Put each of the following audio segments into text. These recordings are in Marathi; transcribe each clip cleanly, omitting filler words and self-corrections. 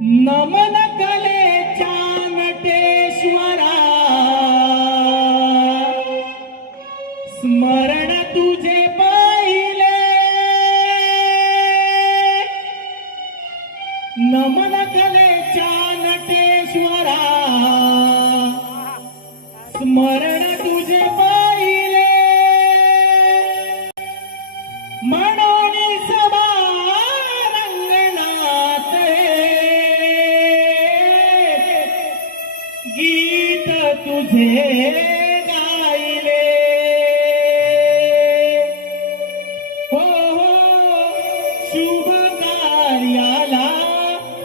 नमन कलेच्या नटेश्वरा स्मरण तुझे पाहिले नमन कलेच्या नटेश्वरा स्मरण तुझे पाहिले मनोनी सभा रंगनाथ गीत तुझे गायले हो शुभ कार्याला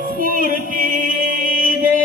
स्फूर्ती दे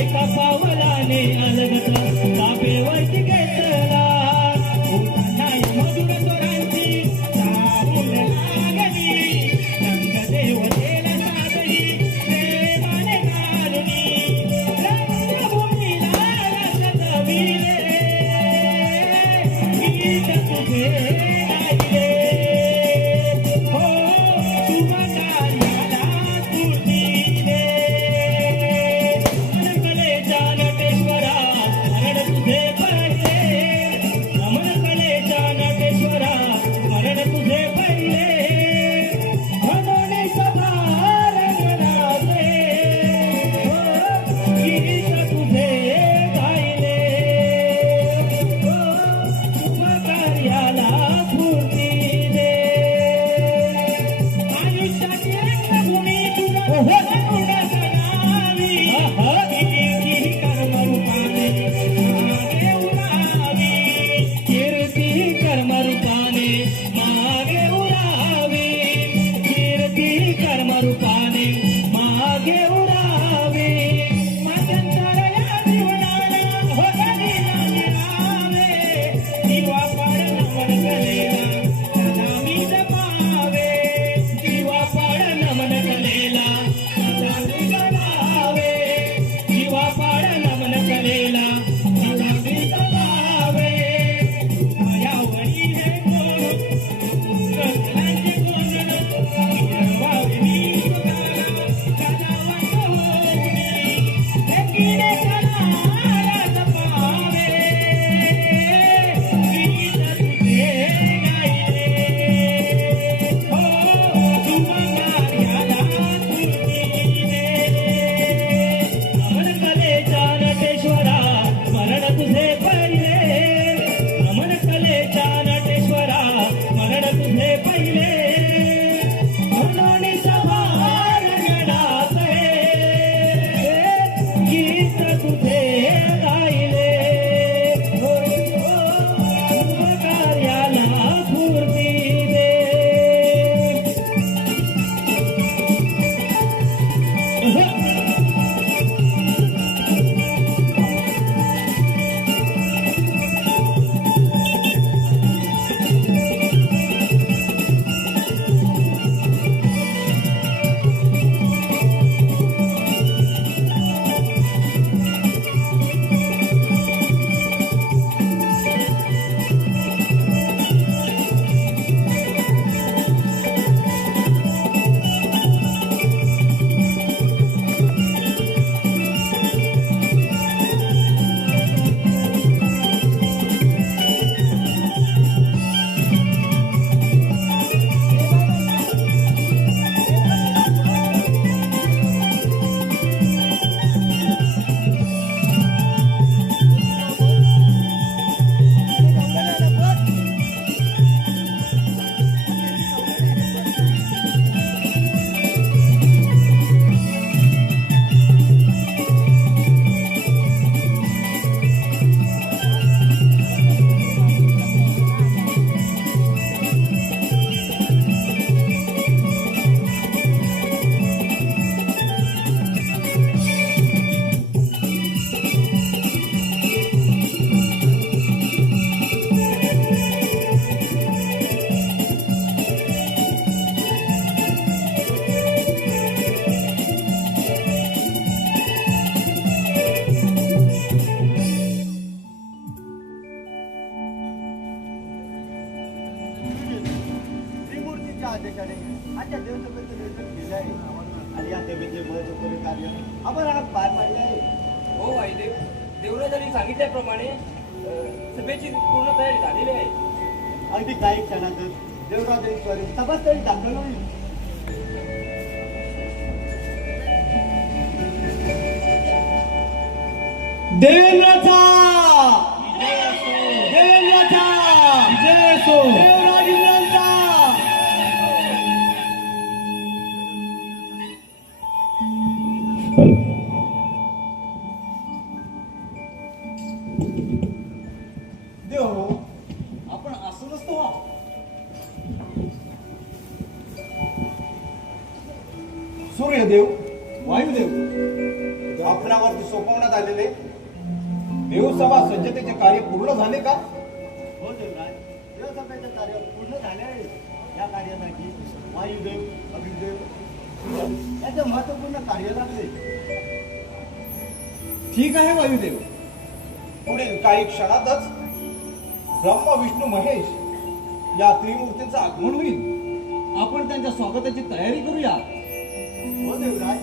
एका पावलाने अलगत तापेवरती घेतला नाही मधुर स्वरांची साबून लागली रंग देवतेला सादरी प्रेमाने घालुनी रंगभूमीला रंगविले गीत तुझे गायले हो शुभ कार्याला स्फूर्ती दे रूपाने मागे उरावे मध्यंतर या जीवनाला होतानी नावे दिवा पाड नमन कलेला सदा मी जपावे दिवा पाड नमन कलेला सदा मी जपावे दिवा पाड नमन कलेला सदा मी जपावे मायावरी हे कोण उत्कलांचे कोण वावे मी महत्त्वपूर्ण कार्य आपण आज पार पाडले आहे. हो वाईदेव, देवराजांनी सांगितल्याप्रमाणे सभेची पूर्ण तयारी झालेली आहे. अगदी काही क्षणातच देवराजेश्वरी सभास्थळी दाखल होईल. देवेंद्रचा देवेंद्रचा जय असो. देवराजेंद्रांचा देव हो, आपण असं नसतो हा. सूर्यदेव, वायुदेव, आपणावरती सोपवण्यात आलेले देवसभा सज्जतेचे कार्य पूर्ण झाले का? हो देवराज, देवसभेचे कार्य पूर्ण झाले आहे. या कार्यासाठी वायुदेव, अग्निदेव याचे महत्वपूर्ण कार्य लागले. ठीक आहे वायुदेव. पुढील काही क्षणातच ब्रह्म विष्णू महेश या त्रिमूर्तींचं आगमन होईल. आपण त्यांच्या स्वागताची तयारी करूया. हो देवराज.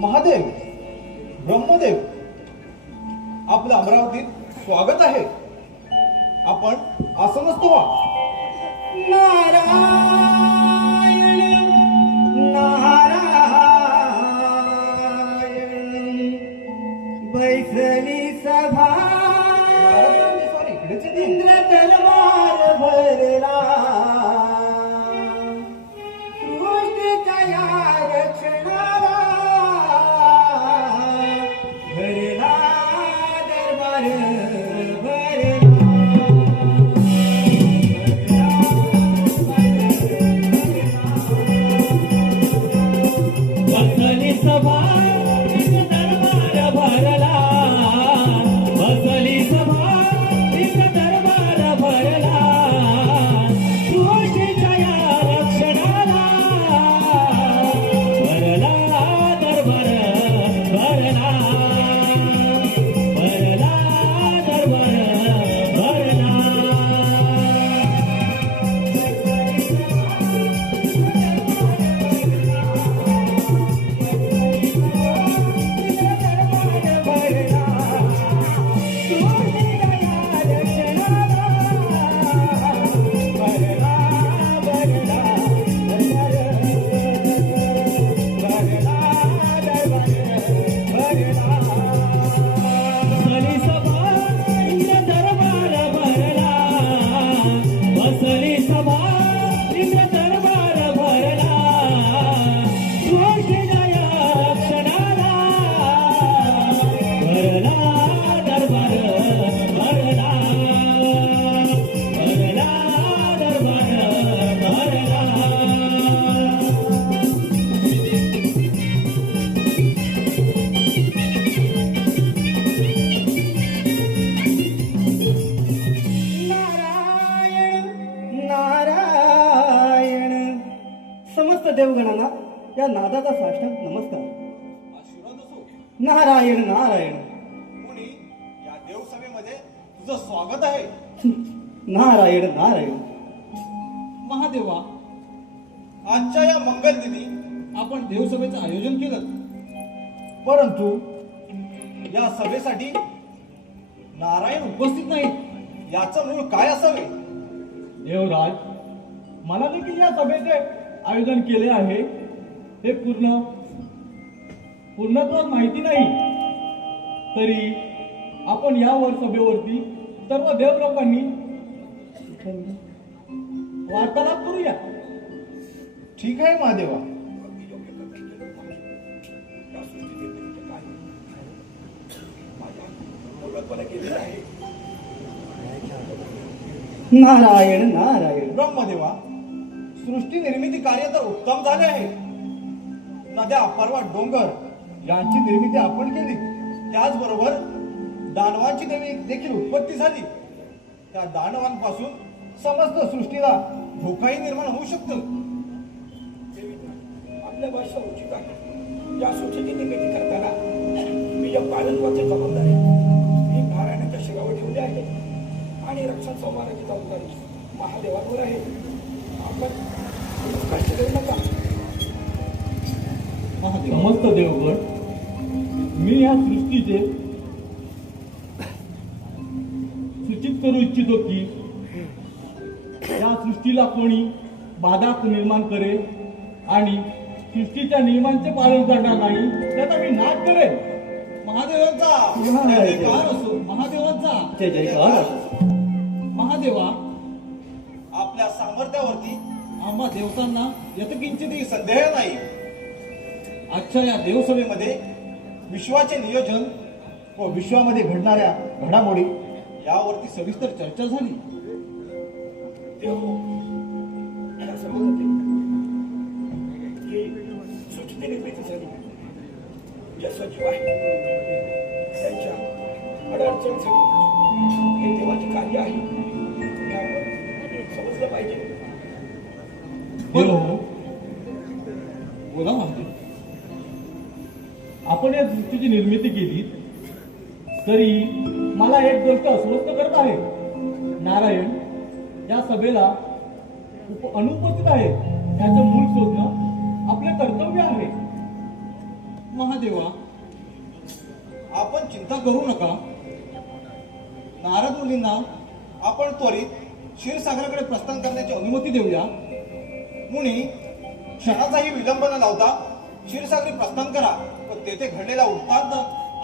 महादेव, ब्रह्मदेव, आपलं अमरावतीत स्वागत आहे. आपण आसनस्थ व्हा. नारायण नारायण बैसली सभा सॉरी, इकडेच येते. इंद्र तलवार भरला सृष्टीच्या या रक्षणाला भरला दरबार भरला. बसली सभा इंद्र दरबार भरला. बसली सभा इंद्र दरबार भरला सृष्टीच्या या रक्षणाला भरला दरबार भरला. भरला दरबार भरला. बसली सभा इंद्र दरबार भरला सृष्टीच्या या रक्षणाला भरला दरबार भरला. भरला दरबार भरला. नारायण नारायण समस्त देवगणांना या नादाचा साष्टांग नमस्कार. आशीर्वाद असो. नारायण नारायण मुनी, या देवसभेमध्ये तुझं स्वागत आहे. नारायण नारायण. महादेवा, आजच्या या मंगलदिनी आपण देवसभेचं आयोजन केलं, परंतु या सभेसाठी नारायण उपस्थित नाहीत. याचं मूळ काय असावे? देवराज, मला देखील या सभेचे आयोजन केले आहे हे पूर्णत्वात माहिती नाही. तरी आपण यावर सभेवरती सर्व देवलोकांनी वार्तालाप करूया. ठीक आहे महादेवा. नारायण नारायण. ब्रह्मदेवा, सृष्टी निर्मिती कार्य तर उत्तम झाले आहे. नद्या, पर्वत, डोंगर यांची निर्मिती आपण केली. त्याचबरोबर दानवांची देखील उत्पत्ती झाली. त्या दानवांपासून समस्त सृष्टीला धोकाही निर्माण होऊ शकतो. आपल्या भाषा उचित आहे. या सूचनेची निर्मिती करताना मी या पालनवाची जबाबदारी मी नारायणाच्या शिरावर ठेवली आहे. संवाराची जबाबदारी महादेवावर आहे. आपण कष्ट करू नका. समस्त देवगण, मी या सृष्टीचे सूचित करू इच्छितो की या सृष्टीला कोणी बाधा निर्माण करेल आणि सृष्टीच्या नियमांचे पालन करणार नाही त्याचा मी नाश करेल. महादेवाचा जय जयकार असो. महादेवाचा जय जयकार असो. महादेवा, आपल्या सामर्थ्यावरती आम्हा देवतांना यथकिंचितही संदेह नाही. आजच्या या देवसभेमध्ये विश्वाचे नियोजन व विश्वामध्ये घडणाऱ्या घडामोडी यावरती सविस्तर चर्चा झाली. देव मला समजते की सृष्टी निर्मिती झाली. ज्या सजीव आहे त्यांच्या अडचणीसाठी हे देवाचे कार्य आहे हे आपण समजलं पाहिजे. देव, बोला महादेव. आपण या सृष्टीची निर्मिती केली तरी मला एक गोष्ट अस्वस्थ करत आहे. नारायण या सभेला अनुपस्थित आहे. याचं मूळ शोधणं आपले कर्तव्य आहे. महादेवा, आपण चिंता करू नका. नारद मुनींना आपण त्वरित क्षीरसागराकडे प्रस्थान करण्याची अनुमती देऊया. मुनी, क्षणाचाही विलंब न लावता क्षीरसागरी प्रस्थान करा व तेथे घडलेला वृत्तांत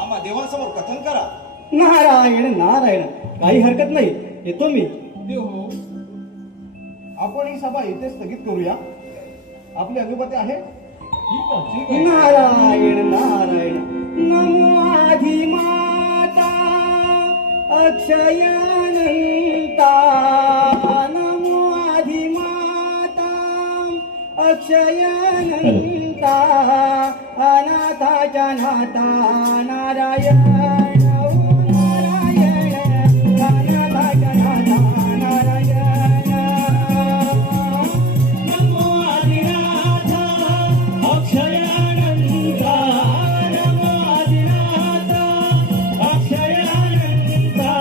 आम्हा देवांसमोर कथन करा. नारायण नारायण, काही हरकत नाही, येतो मी. देव, आपण ही सभा इथे स्थगित करूया. आपली अनुमती आहे? ठीक आहे, ठीक आहे. नारायण नारायण, नमो आदिमाता अक्षयानंता, नमो आदिमाता अक्षयानंता, अनाथाच्या नाथा नारायण, ओ नारायण, अनाथाच्या नाथा नारायण. नमो आदिनाथ अक्षयानंता, नमो आदिनाथ अक्षयानंता,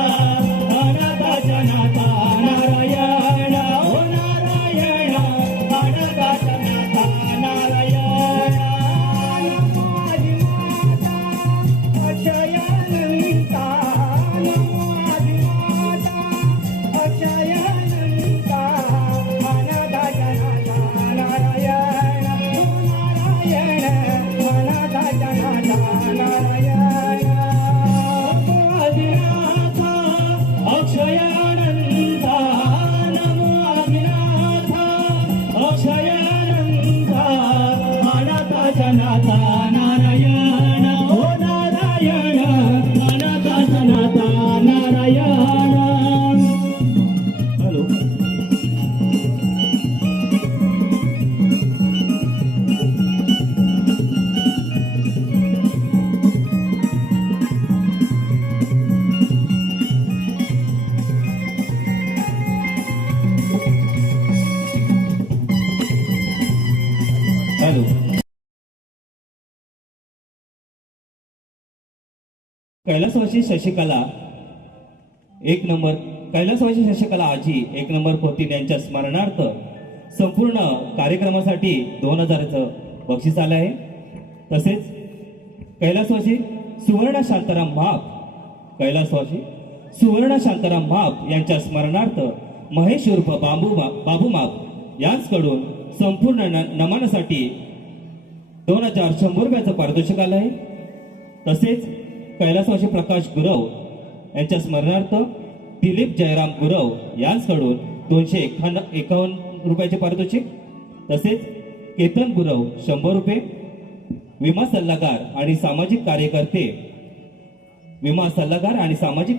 अनाथाच्या नाथा नारायण, ओ नारायण, अनाथाच्या नाथा नारायण. अक्षयानंता, नमो आदिमाता अक्षयानंता, अनाथाच्या नाथा नारायण, ओ नारायण, अनाथाच्या नाथा नारायण. आदिनाथ अक्षयानंता, नमो आदिनाथ अक्षयानंता, अनाथाच्या नाथा नारायण, ओ नारायण, अनाथाच्या नाथा नारायण. हॅलो. हॅलो. कैलासवासी शशिकला कैलासवासी शशिकला आजी 1 नंबर पोतीन यांच्या स्मरणार्थ संपूर्ण कार्यक्रमासाठी 2000चं बक्षीस आलं आहे. तसेच कैलासवासी सुवर्ण शांताराम महाप यांच्या स्मरणार्थ महेश उर्फ बाबू माप यांच्याकडून संपूर्ण नमनासाठी 2100 रुपयाचं पारितोषिक आलं आहे. तसेच कैलासवासी प्रकाश गुरव यांच्या स्मरणार्थ दिलीप जयराम गुरव यांच्याकडून 251 रुपयाचे पारितोषिक. तसेच केतन गुरव 100 रुपये. विमा सल्लागार आणि सामाजिक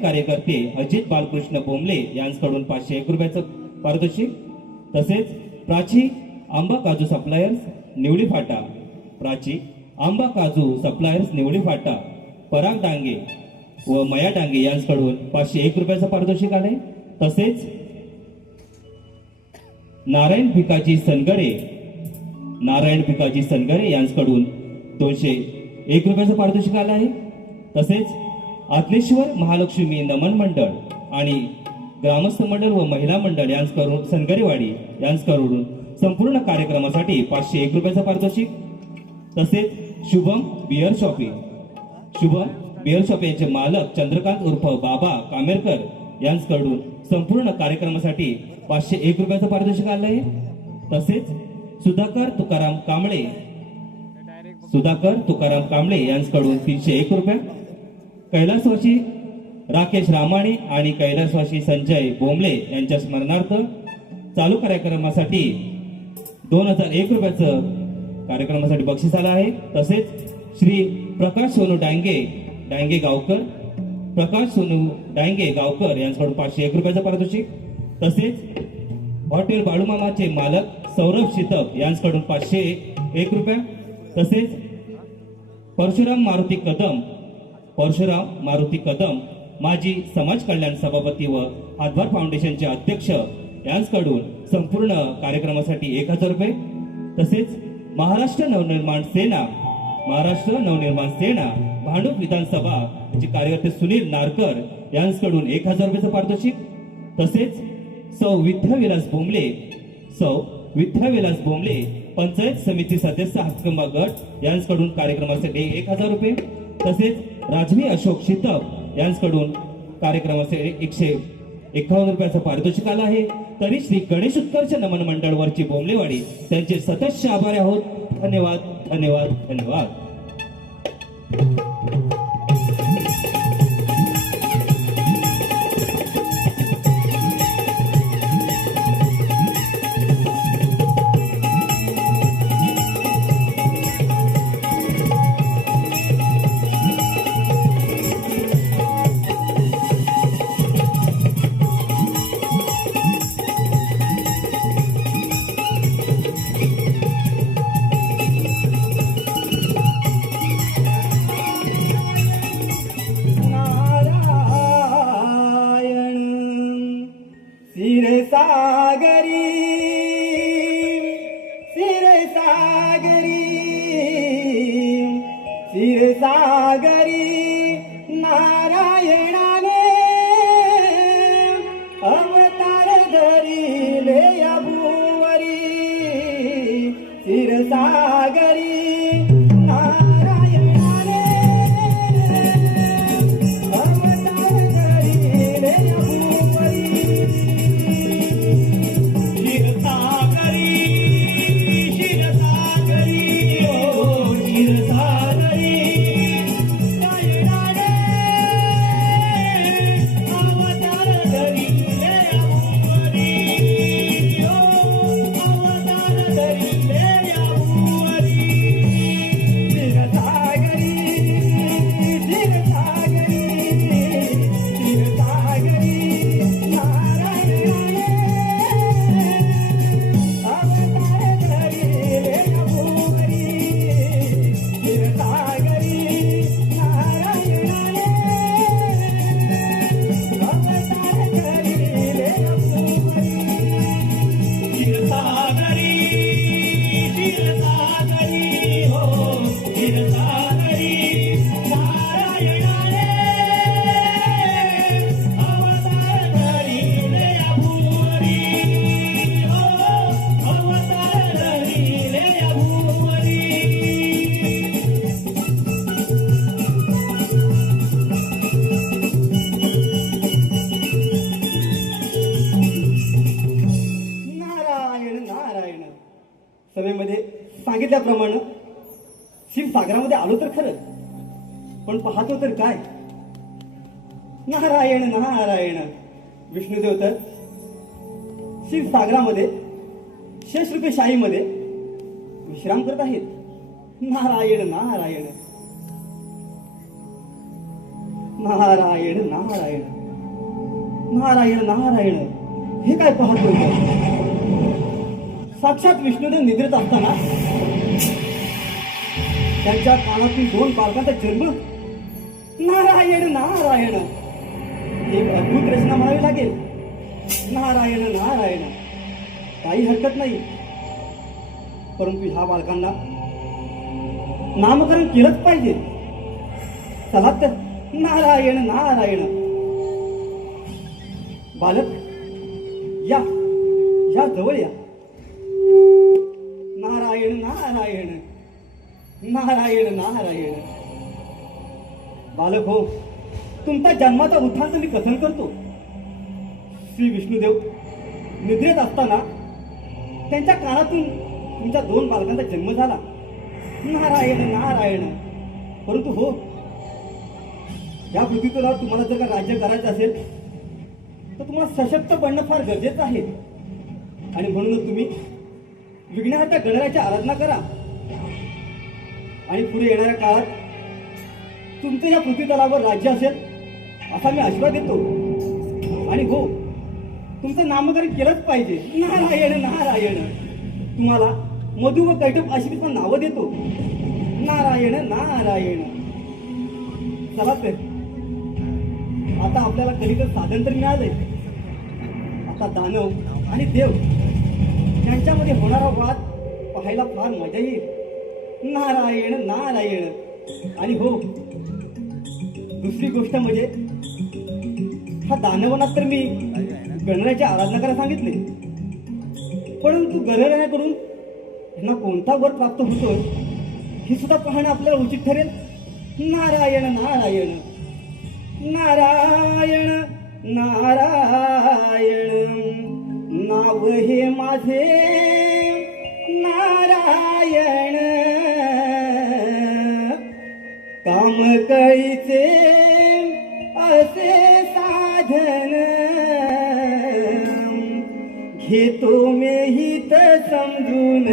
कार्यकर्ते अजित बालकृष्ण बोंबले यांच्याकडून 501 रुपयाचं पारितोषिक. तसेच प्राची आंबा काजू सप्लायर्स निवळी फाटा पराग डांगे व मया डांगे यांच्याकडून 501 रुपयाचं पारितोषिक आले. तसेच नारायण भिकाजी सनगरे यांच्याकडून 201 रुपयाचं पारितोषिक आलं आहे. तसेच आत्मेश्वर महालक्ष्मी नमन मंडळ आणि ग्रामस्थ मंडळ व महिला मंडळ यांच्याकडून सनगरेवाडी यांच्याकडून संपूर्ण कार्यक्रमासाठी 501 रुपयाचं पारितोषिक. तसेच शुभम बिअर शॉप यांचे मालक चंद्रकांत उर्फ बाबा कामेरकर यांच्याकडून संपूर्ण कार्यक्रमासाठी 501 रुपयाचं पारितोषिक आलं आहे. तसेच सुधाकर तुकाराम कांबळे यांच्याकडून 301 रुपये. कैलासवासी राकेश रामाणे आणि कैलासवासी संजय बोंबले यांच्या स्मरणार्थ चालू कार्यक्रमासाठी 2001 रुपयाचं कार्यक्रमासाठी बक्षीस आलं आहे. तसेच श्री प्रकाश सोनू डांगे गावकर यांच्याकडून 501 रुपयाचं पारितोषिक. तसेच हॉटेल बाळूमामाचे मालक सौरभ शितप यांच्याकडून 501 रुपये. तसेच परशुराम मारुती कदम माजी समाज कल्याण सभापती व हातभार फाउंडेशनचे अध्यक्ष यांच्याकडून संपूर्ण कार्यक्रमासाठी 1000 रुपये. तसेच महाराष्ट्र नवनिर्माण सेना भांडूप विधानसभा चे कार्यकर्ते सुनील नारकर यांच्याकडून 1000 रुपयाचं पारितोषिक. तसेच सौ विठ्ठविलास बोंबले पंचायत समिती सदस्य हक्कंबा गट यांच्याकडून कार्यक्रमासाठी 1000 रुपये. तसेच राजवी अशोक शितप यांच्याकडून कार्यक्रमासाठी 151 रुपयाचं पारितोषिक आलं आहे. तरी श्री गणेश उत्कर्ष नमन मंडळ वरची बोंबलेवाडी त्यांचे सतत आभारी आहोत. धन्यवाद धन्यवाद धन्यवाद. क्षीरसागरी नारायणाने अवतार धरिले या भुवरी. क्षीरसागरी नारायणाने अवतार धरिले या भुवरी. क्षीरसागरी ओ क्षीरसागरी सभेमध्ये सांगितल्याप्रमाणे क्षीरसागरामध्ये आलो तर खरं, पण पाहतो तर काय, नारायण नारायण. विष्णुदेव तर क्षीरसागरामध्ये शेषरूपी शाहीमध्ये विश्राम करत आहेत. नारायण नारायण नारायण नारायण नारायण नारायण. हे काय पाहतोय? साक्षात विष्णुदेव निद्रेत असताना त्यांच्या कानातून 2 बालकांचा जन्म. नारायण नारायण. एक अद्भुत रचना म्हणावी लागेल. नारायण नारायण. काही हरकत नाही, परंतु ह्या बालकांना नामकरण केलंच पाहिजे. चला तर नारायण नारायण. बालक या या जवळ या. नारायण नारायण नारायण नारायण. बालक हो, तुमचा जन्माचा वृत्तांत मी कथन करतो. श्री विष्णुदेव निद्रेत असताना त्यांच्या कानातून तुमच्या 2 बालकांचा जन्म झाला. नारायण नारायण. परंतु हो, या पृथ्वीवर तुम्हाला जर का राज्य करायचं असेल तर तुम्हाला सशक्त बनणं फार गरजेचं आहे. आणि म्हणूनच तुम्ही विघ्नहर्त्या गणरायाची आराधना करा. आणि पुढे येणाऱ्या काळात तुमचं या पृथ्वीतलावर राज्य असेल असा मी आशीर्वाद देतो. आणि हो, तुमचं नामकरण केलंच पाहिजे. नारायण नारायण. तुम्हाला मधु व कैटभ अशी मी नावं देतो. नारायण नारायण. चला तर, आता आपल्याला कधीतरी साधन तर मिळालंय. आता दानव आणि देव यांच्यामध्ये होणारा वाद पाहायला फार मजा येईल. नारायण नारायण. आणि हो, दुसरी गोष्ट म्हणजे हा दानवांना तर मी गणरायाची आराधना करायला सांगितले, परंतु गणरायाकडून यांना कोणता वर प्राप्त होतो हे सुद्धा पाहणं आपल्याला उचित ठरेल. नारायण नारायण नारायण नारायण. नाव हे माझे नारायण. काम कळीचे असे साधन. घेतो मेहित समजून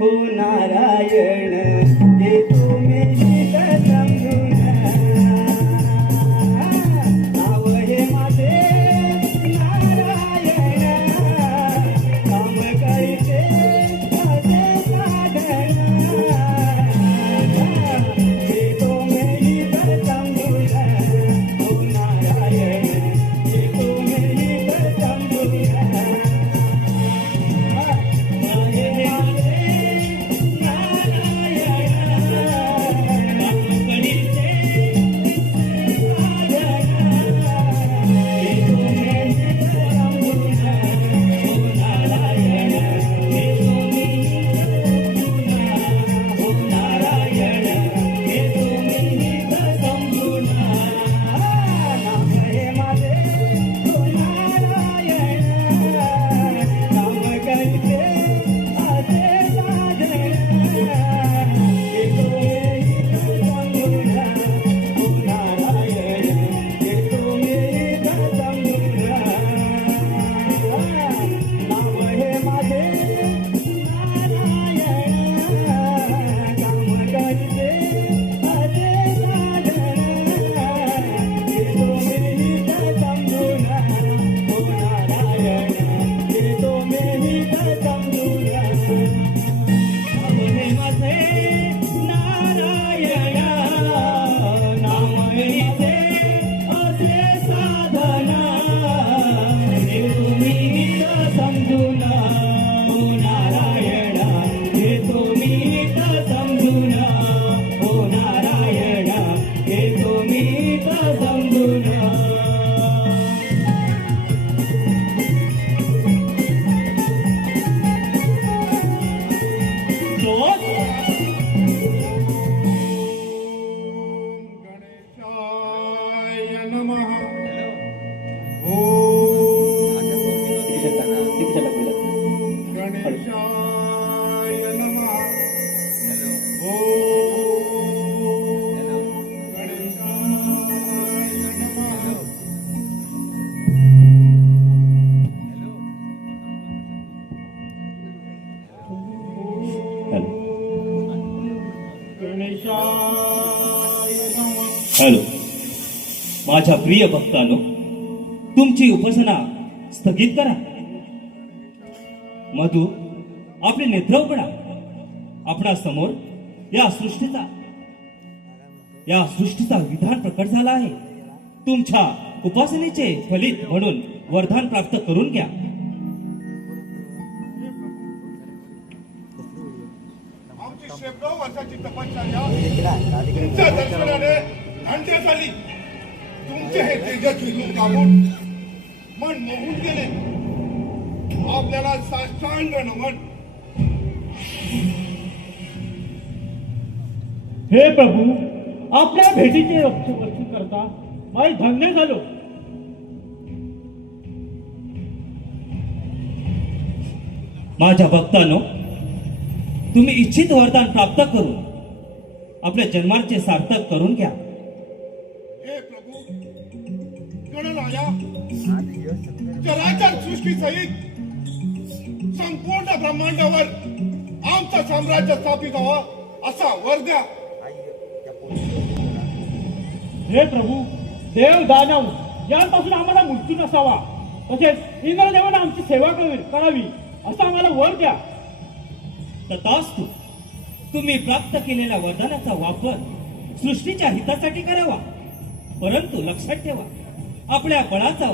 हो नारायण. घेतो मेहित समजून. नाव हे माझे नारायण. काम कळीचे असे साधन. घेतो मेहित समजून हो नारायण. घेतो मेहित समजून. हॅलो माझ्या प्रिय भक्तांनो, तुमची उपासना स्थगित करा. मधु आपले नेत्र उघडा. आपणा समोर या सृष्टीचा विधान प्रकट झाला आहे. तुमच्या उपासनेचे फलित म्हणून वरदान प्राप्त करून घ्या. आमची 100 वर्षाची तपश्चर्या तुमच्या दर्शनाने धन्य झाली. तुमचे हे तेजस्वी रूप पाहून मन मोहून गेले. आपल्याला साष्टांग नमन. हे प्रभू, आपल्या भेटीचे रक्षण करता माझे धन्य झालो. माझ्या भक्तांनो, तुम्ही इच्छित वरदान प्राप्त करून आपल्या जन्माचे सार्थक करून घ्या. हे प्रभू, गणराया, चराचर सृष्टी सहित संपूर्ण ब्रह्मांडावर आमचं साम्राज्य स्थापित व्हावं असा वर द्या. हे प्रभू, देव दानव यांपासून आम्हाला मृत्यू नसावा, तसेच इंद्रदेवाने आमची सेवा करावी असा आम्हाला वर द्या. तथास्तु. तुम्ही प्राप्त केलेल्या वरदानाचा वापर सृष्टीच्या हितासाठी करावा, परंतु लक्षात ठेवा, आपल्या बळाचा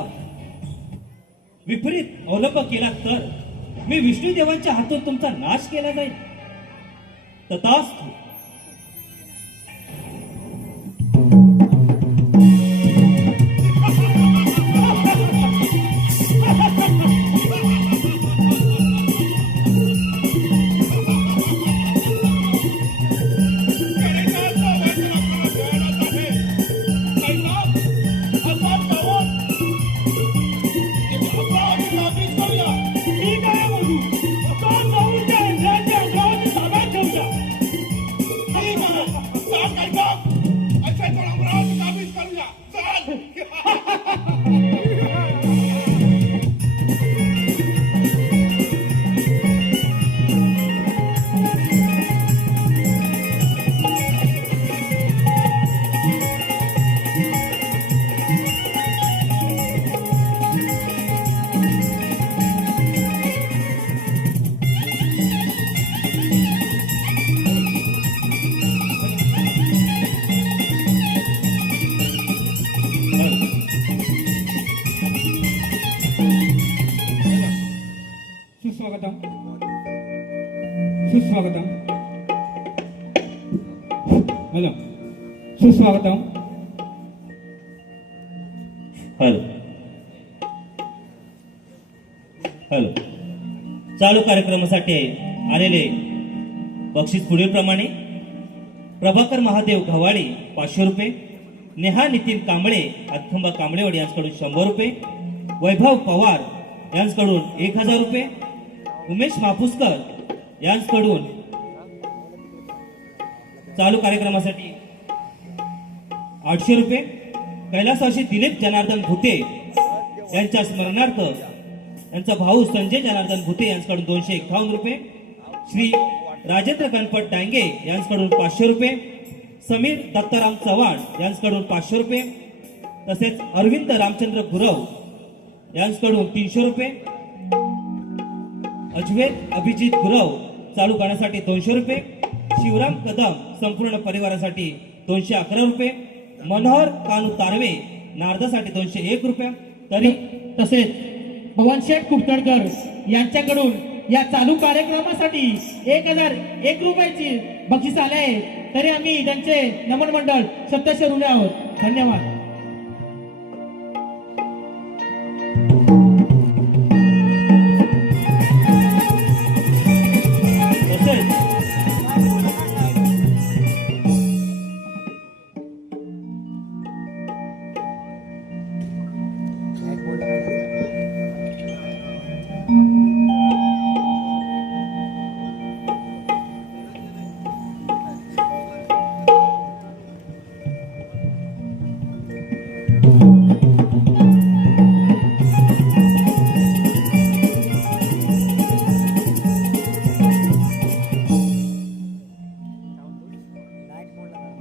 विपरीत अवलंब केला तर मी विष्णुदेवांच्या हातून तुमचा नाश केला जाईल. तथास्तु. सुस्वागतम. सुस्वागतम. हॅलो, सुस्वागतम. Hello hello. चालू कार्यक्रमासाठी आलेले बक्षीस पुढील प्रमाणे: प्रभाकर महादेव घवाडे 500 रुपये, नेहा नितीन कांबळे अथंबा कांबळेवाडी यांच्याकडून 100 रुपये, वैभव पवार यांच्याकडून 1000 रुपये, उमेश मापुसकर यांच्याकडून चालू कार्यक्रमासाठी 800 रुपये, कैलासवासी दिलीप जनार्दन भुते यांच्या स्मरणार्थ यांचा भाऊ संजय जनार्दन भुते यांच्याकडून 251 रुपये, श्री राजेंद्र गणपत डांगे यांच्याकडून 500 रुपये, समीर दत्ताराम चव्हाण यांच्याकडून 500 रुपये, तसेच अरविंद रामचंद्र गुरव यांच्याकडून 300 रुपये, अजवेद अभिजित गुरव चालू गाण्यासाठी 200 रुपये, शिवराम कदम संपूर्ण परिवारासाठी 211 रुपये, मनोहर कानू तारवे नारदासाठी 201 रुपये, तसेच पवनशेठ कुपटणकर यांच्याकडून या चालू कार्यक्रमासाठी 1001 रुपयाची बक्षीस आले आहे. तरी आम्ही त्यांचे नमन मंडळ सत्याशी ऋणी आहोत. धन्यवाद. तसेच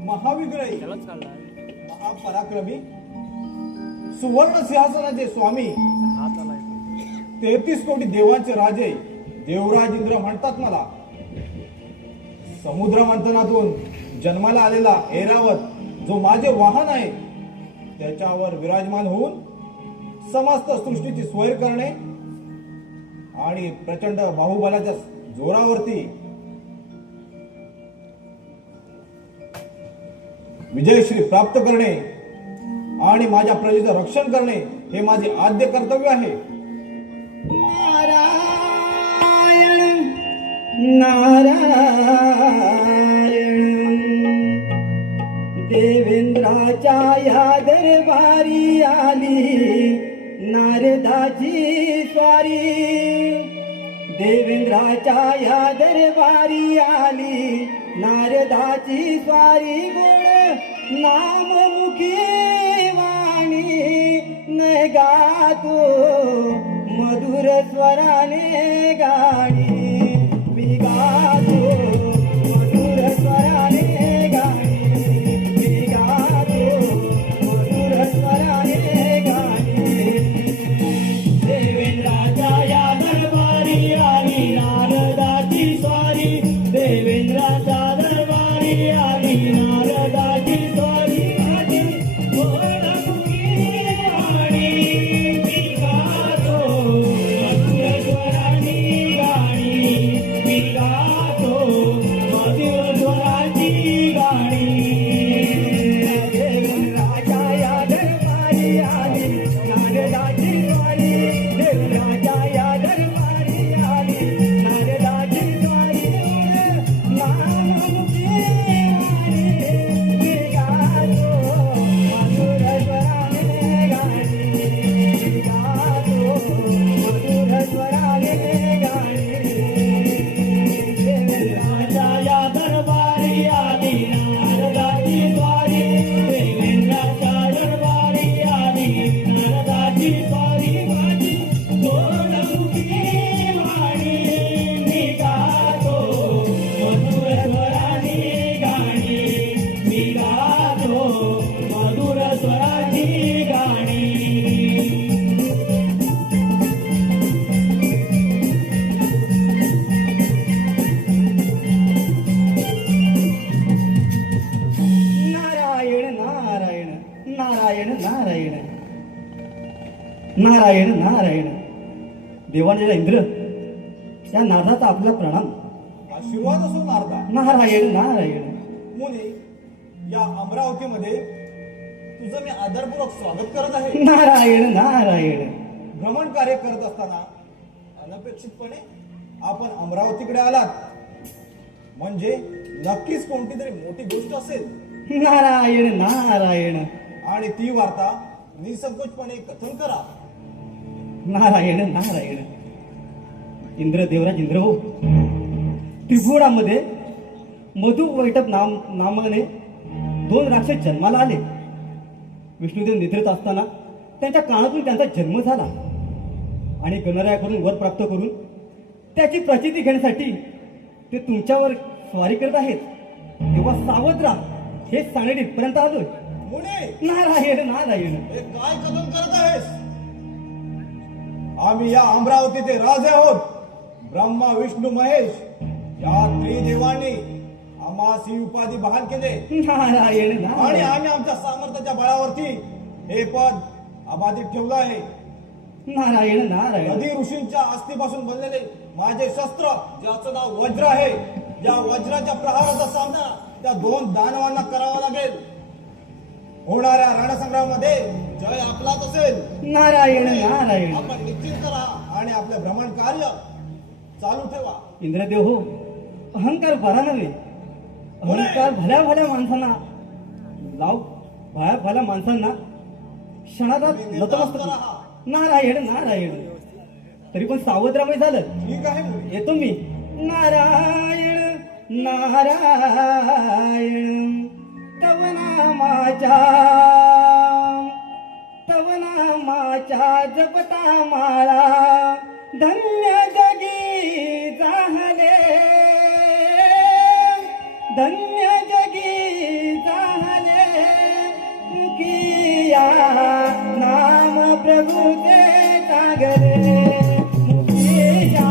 महाविग्रही महापराक्रमी सुवर्ण सिंहासनाचे स्वामी 33 कोटी देवांचे राजे देवराज इंद्र म्हणतात मला. समुद्र मंथनातून जन्माला आलेला ऐरावत जो माझे वाहन आहे त्याच्यावर विराजमान होऊन समस्त सृष्टीची सोय करणे आणि प्रचंड बाहुबलाच्या जोरावरती विजयश्री प्राप्त करणे आणि माझ्या प्रजेचं रक्षण करणे हे माझे आद्य कर्तव्य आहे. नारायण नारायण देवेंद्राच्या या दरबारी आली नारदाची स्वारी. देवेंद्राच्या या दरबारी आली नारदाची स्वारी. गोड नाममुखी वाणी न गातो मधुर स्वराने गाणी. मी गातो मधुर स्वराने गाणी. मी गातो मधुर स्वराने गाणी. देवेंद्राच्या या दरबारी आली नारदाची स्वारी. देवेंद्राच्या दरबारी आली नारदाची स्वारी. माझी गोडमुखी वाणी मी गातो मधुर स्वराची गाणी. मी गातो मधुर स्वराची गाणी. देवेंद्राच्या या दरबारी आली नारदाची स्वारी. देवेंद्राच्या या दरबारी आली नारदाची स्वारी. नाममुखी वाणी मी गातो मधुर स्वराने गाणी. मी गातो मधुर स्वराने गाणी. देवेंद्राच्या या दरबारी आली नारदाची स्वारी. देवेंद्राच्या दरबारी आली नारदाची स्वारी. माझी गोडमुखी वाणी मी गातो मधुर स्वराची गाणी. मी गातो मधुर स्वराची गाणी. नारायण नारायण नारायण नारायण नारायण नारायण. देवांजला इंद्र या नारदाचा आपला प्रणाम. आशीर्वाद असो नारदा. नारायण नारायण. मुनी, या अमरावतीमध्ये तुझं मी आदरपूर्वक स्वागत करत आहे. नारायण नारायण. भ्रमण कार्य करत असताना अनपेक्षितपणे आपण अमरावतीकडे आलात म्हणजे नक्कीच कोणती तरी मोठी गोष्ट असेल नारायण नारायण. आणि ती वार्ता निसंकोचपणे कथन करा. नारायण नारायण. इंद्र देवराज इंद्र हो, त्रिभुवनामध्ये मधु वैटप नामाने 2 राक्षस जन्माला आले. विष्णुदेव निद्रेत असताना त्यांच्या कानातून त्यांचा जन्म झाला आणि गणरायाकडून वर प्राप्त करून त्याची प्रचिती घेण्यासाठी ते तुमच्यावर स्वारी करत आहेत. तेव्हा सावध राहा, हे सांगणे इथपर्यंत आलोय. मुनी, नारायण नारायण. हे काय कथन करत आहेस? आम्ही या अमरावतीचे राजे आहोत. ब्रह्मा विष्णू महेश या त्रिदेवांनी आम्हास ही उपाधी बहाल केले नारायण आणि नारायण. आम्ही आमच्या सामर्थ्याच्या बळावरती हे पद अबाधित ठेवलं आहे. नारायण नारायण. नदी ऋषींच्या अस्थिपासून बनलेले माझे शस्त्र, ज्याचं नाव वज्र आहे, या वज्राच्या प्रहाराचा सामना त्या 2 दानवांना करावा लागेल. होणाऱ्या रणसंग्रामामध्ये जय आपलाच असेल. नारायण नारायण. आपण निश्चित करा आणि आपले भ्रमण कार्य चालू ठेवा. इंद्रदेव हो, अहंकार बरा नव्हे. अहंकार भल्या भल्या माणसांना भल्या माणसांना क्षणाचा नतमस्तक. नारायण नारायण. तरी पण सावधरामय झालं. ठीक आहे मुली. येतो मी. नारायण नारायण. तव नामाच्या जपता माळा धन्य जगी झाले. धन्य जगी झाले. मुखिया नाम प्रभूचे सागरे. मुखिया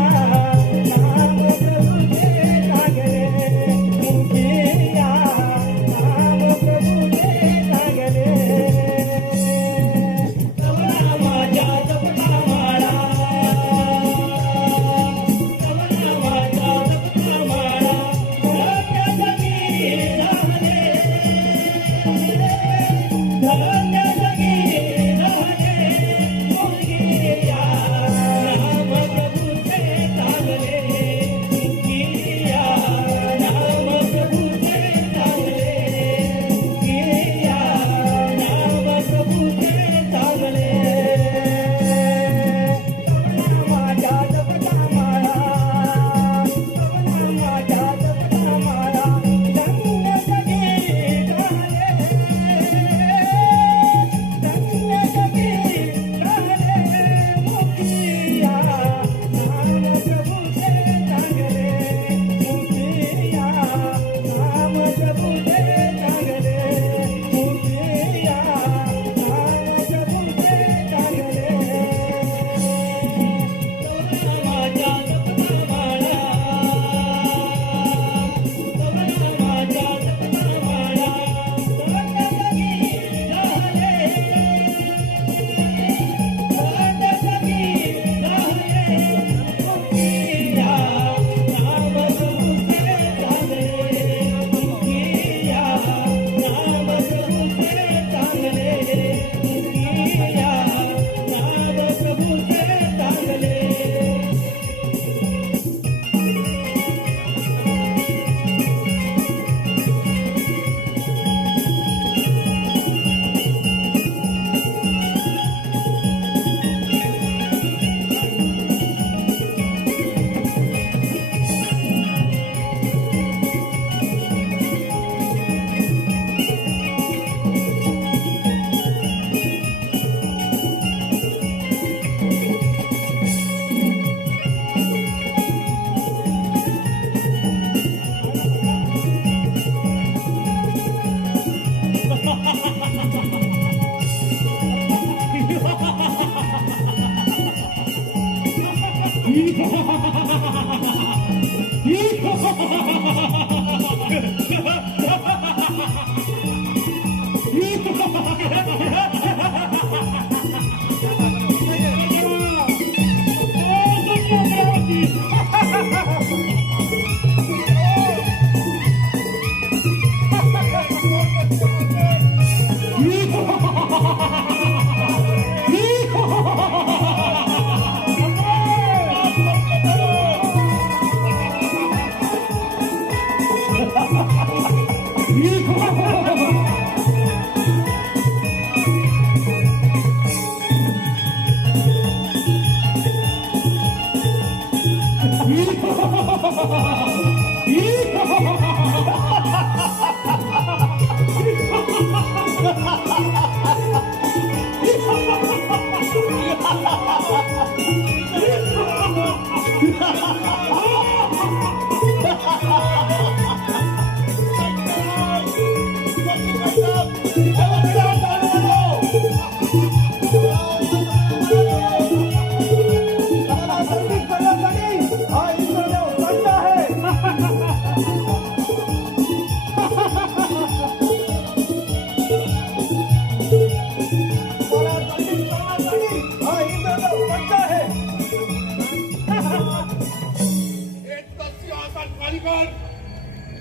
नाम प्रभूचे सागरे. मुखिया नाम प्रभूचे सागरे. तव नामाच्या जपता माळा. तव नामाच्या जपता माळा धन्य जगी झाले. धन्य जगी झाले.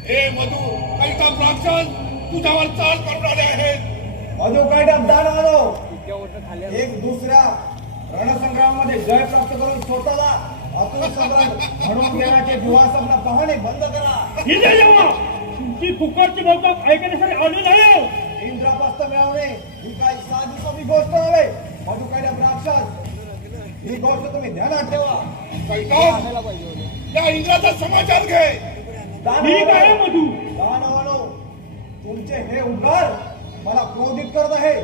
हे मधु कैका प्राक्षण तुझ्यावर चाल करून आले आहेत. मधुकैटभ दानवानो एक दुसऱ्या रणसंग्रामामध्ये जय प्राप्त करून स्वतःला अतुल सम्राट म्हणून घेण्याचे दुहासपना पाहणे बंद करा. तुमची फुकटची बोलतो ऐकण्यासाठी आली नाही. इंद्रप्रस्थ मिळवणे ही काही साधी सोपी गोष्ट नव्हे. मधुकैटभ राक्षस ही गोष्ट तुम्ही ध्यानात ठेवा. कैटभ या इंद्राचा समाचार घे. ठीक आहे मधु. दानवानो तुमचे हे उद्गार मला क्रोधित करत आहे.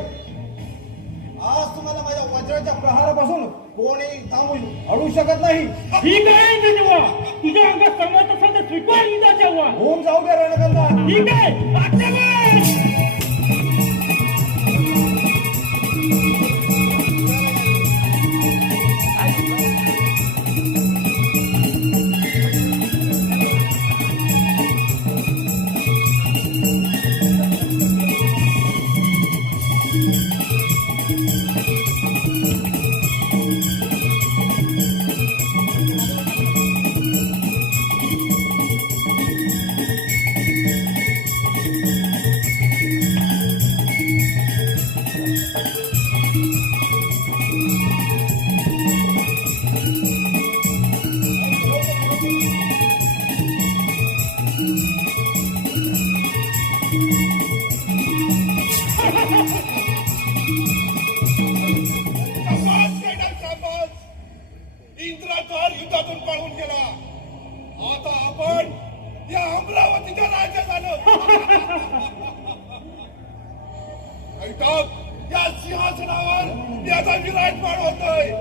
आज तुम्हाला माझ्या वज्राच्या प्रहारापासून कोणी थांबू अडू शकत नाही. ठीक आहे इंद्रदेवा, तुझ्या अंगात समज असेल तर स्वीकार इंद्राच्या आव्हान. होऊन जाऊ दे रणकंदा. ठीक आहे आज्ञावश. इंद्राकार युद्धातून पळून गेला. आता आपण या अमरावतीच्या राज्यात आलो. कैटभ या सिंहासनावर याचा विराजमान होतोय.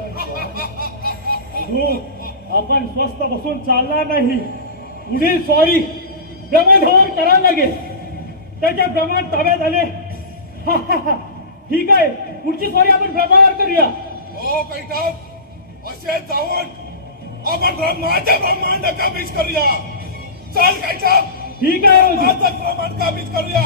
आपण स्वस्त बसून चालणार नाही. पुढील स्वारी ब्रह्मधावर करायला लागेल. त्याच्या ब्रह्मांड ताब्यात आले. ठीक आहे, पुढची स्वारी आपण ब्रह्मावर करूया. हो कैटभ, असे जाऊन आपण ब्रह्माच्या ब्रह्मांड काबीज करूया. चल कैटभ, ठीक आहे. ब्रह्माचं ब्रह्मांड काबीज करूया.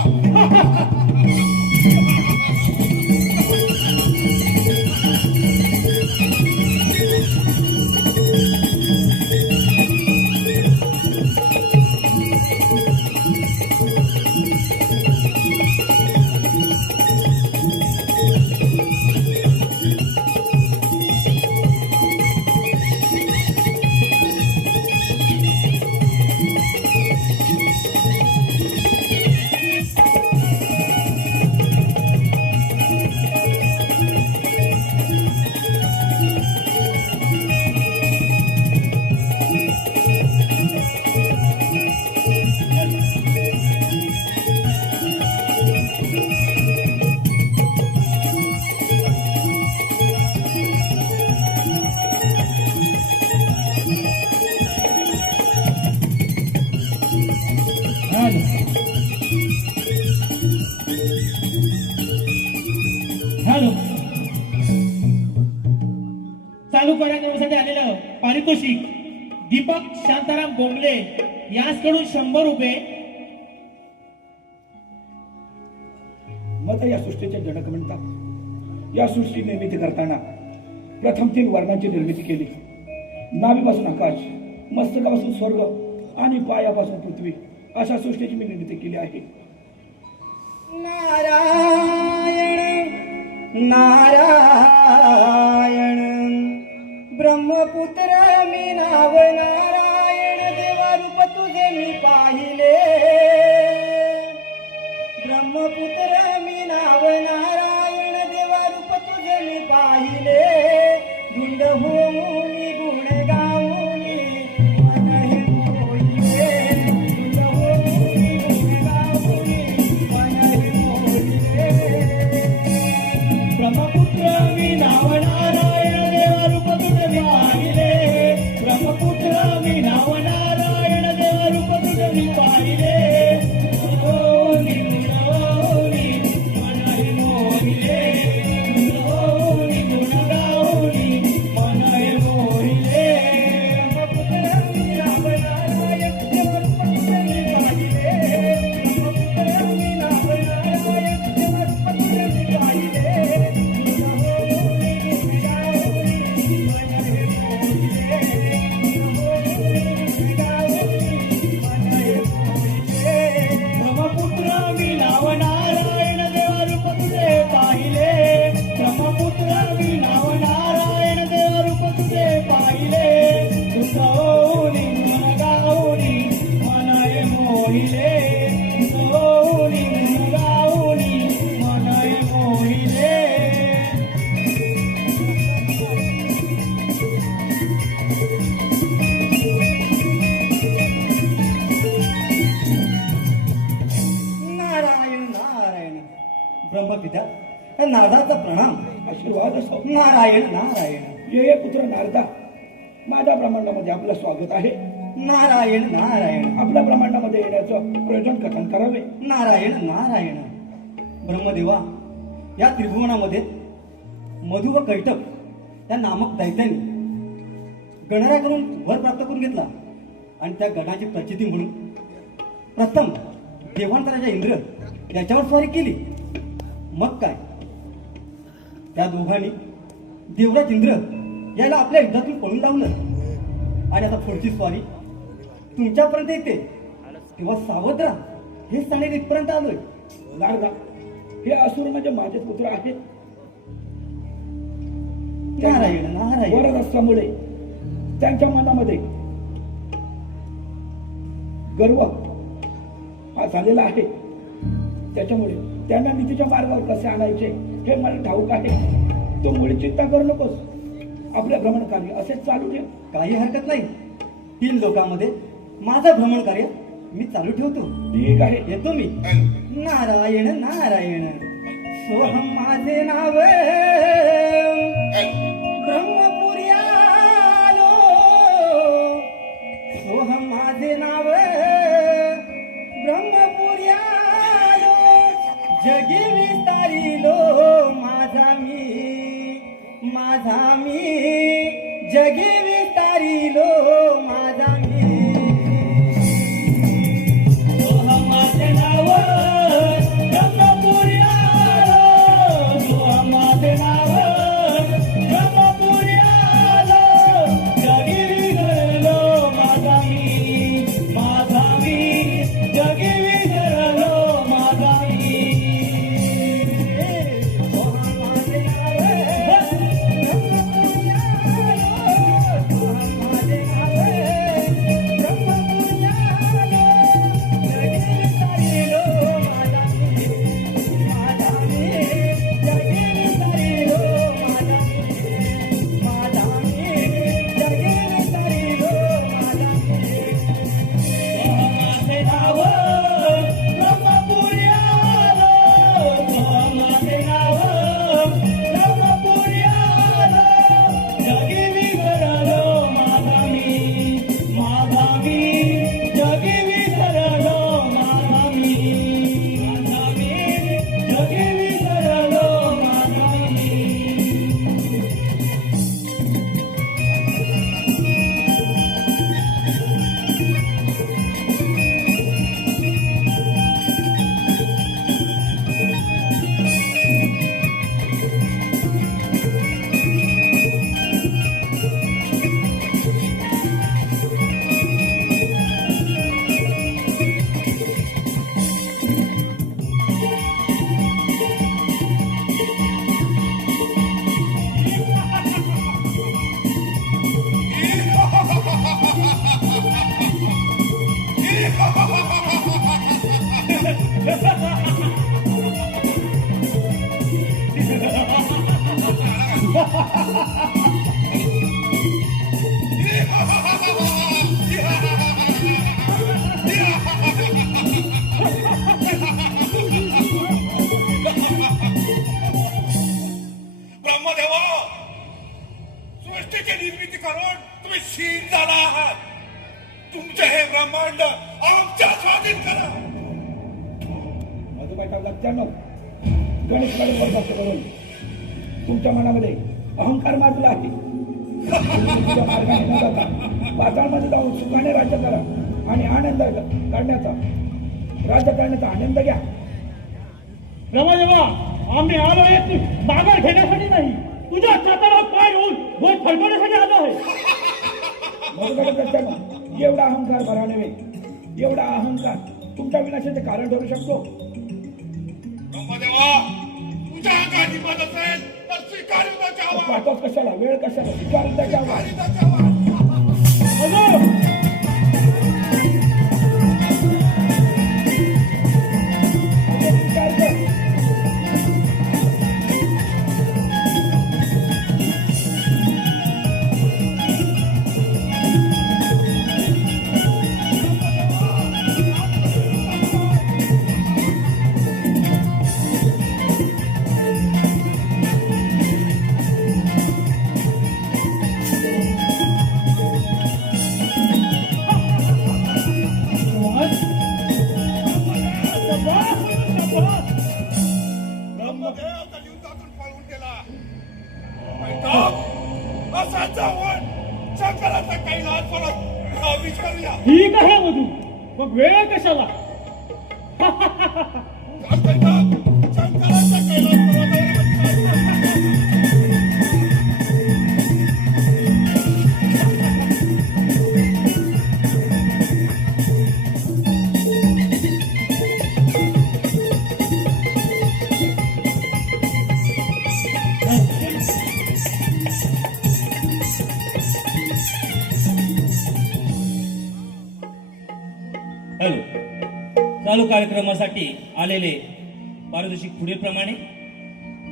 चालू कार्यक्रमासाठी आलेलं पारितोषिक दीपक शांताराम बोंगले यांच्याकडून 100 रुपये. मग या सृष्टीचे जनक म्हणतात. या सृष्टी निर्मिती करताना प्रथम 3 वर्णांची निर्मिती केली. नाभीपासून आकाश, मस्तकापासून स्वर्ग आणि पायापासून पृथ्वी अशा सृष्टीची मी निर्मिती केली आहे. नारायण नारायण ब्रह्मपुत्र मी नाव नारायण देवा रूप तुझे मी पाहिले. ब्रह्मपुत्र मी नाव नारायण देवा रूप तुझे मी पाहिले. धुंद होऊन गुण गाऊनी मन हे मोहिले. धुंद होऊन गुण गाऊनी मन हे मोहिले. ब्रह्मपुत्र मी नाव नारायण देवा रूप तुझे मी पाहिले. ब्रह्मपुत्र मी नाव नारायण देवा रूप तुझे मी पाहिले. ओनी गुणवणी मन हे मोहिले. गुणवणी गुण गाऊनी मन हे मोहिले. ब्रह्मपुत्र मी नाव नारायण देवा रूप तुझे मी पाहिले. ब्रह्मपुत्र मी नाव नारायण देवा रूप तुझे मी पाहिले. ब्रह्मपुत्र मी नाव नारायण देवा रूप तुझे पाहिले. ब्रह्मपुत्र मी नाव नारायण देवा रूप तुझे पाहिले. तुझोनी मन गाऊनी मन हे मोहिले. तुझोनी मन गाऊनी मन हे मोहिले. नारायण नारायण ब्रह्मपिता नारदाचा प्रणाम. आशीर्वाद असो. नारायण नारायण ये पुत्र नारदा, माझ्या ब्रह्मांडामध्ये आपलं स्वागत आहे. नारायण नारायण आपल्या ब्रह्मांडामध्ये येण्याचं प्रयोजन कथन करावे. नारायण नारायण ब्रह्मदेवा, या त्रिभुवनामध्ये मधु व कैटभ या नामक दैत्यांनी गणराकडून वर प्राप्त करून घेतला आणि त्या गणाची प्रचिती म्हणून प्रथम देवांतराच्या इंद्र याच्यावर स्वारी केली. मग काय, त्या दोघांनी देवराज इंद्र याला आपल्या युद्धातून पळून लावलं आणि आता पुढची स्वारी तुमच्यापर्यंत येते. तेव्हा सावध राहा, हे सांगणे इथपर्यंत आलोय. नारदा, हे असुर म्हणजे माझे पुत्र आहेत. नारायण नारायण वर असल्यामुळे त्यांच्या मनामध्ये गर्व हा झालेला आहे. त्याच्यामुळे त्यांना नीतीच्या मार्गावर कसे आणायचे हे मला ठाऊक आहे. तू मुळे चिंता करू नकोस. आपल्या भ्रमण कार्य असेच चालू ठेव. काही हरकत नाही. 3 लोकांमध्ये माझं भ्रमण कार्य मी चालू ठेवतो. ठीक आहे. येतो मी. नारायण नारायण सोहम माझे नाव ब्रह्मपुरी आलो. सोहम माझे नाव ब्रह्मपुरी आलो. जगी विस्तारिलो माझा मी जगी विस्तारिलो माझा मी. माझे नाव ब्रह्मपुरी आलो. माझे नाव ब्रह्मपुरी आलो. जगी विसरलो माझा मी जगी विसरलो माझा मी. माझे नाव ब्रह्मपुरी आलो. माझे नाव सृष्टीची निर्मिती करून तुम्ही शीन झाला आहात. तुमचे हे ब्रह्मांड आमच्या स्वाधीन करा. मधुबाई लक्षात गणेशकडे बरखास्त करून तुमच्या मनामध्ये अहंकार माजला आहे. तुमच्या मार्गाने न जाता पाताळमध्ये जाऊन सुखाने राज्य करा आणि आनंद काढण्याचा राज्य करण्याचा आनंद घ्या. रमादेवा, आम्ही आलो एक माघार घेण्यासाठी नाही, तुझ्या छाताला पाय होऊन बोट फडकवण्यासाठी आलो आहे. मधुबाई लक्षात एवढा अहंकार भरा नव्हे. एवढा अहंकार तुमच्या विनाशाचे कारण ठरू शकतो. ब्रह्मदेवा, तुझ्या अंगात हिंमत असेल तर स्वीकारू द्यावा. पाहतोच कशाला, वेळ कशाला, स्वीकारून द्यावा. ब्रह्मदेव कलियुगातून पळून गेला. असा जाऊन शंकराचा कैलास परत विचारूया. ठीक आहे मधू, मग वेळ कशाला? शंकराचा कैलास हॅलो. चालू कार्यक्रमासाठी आलेले पारितोषिक पुढीलप्रमाणे: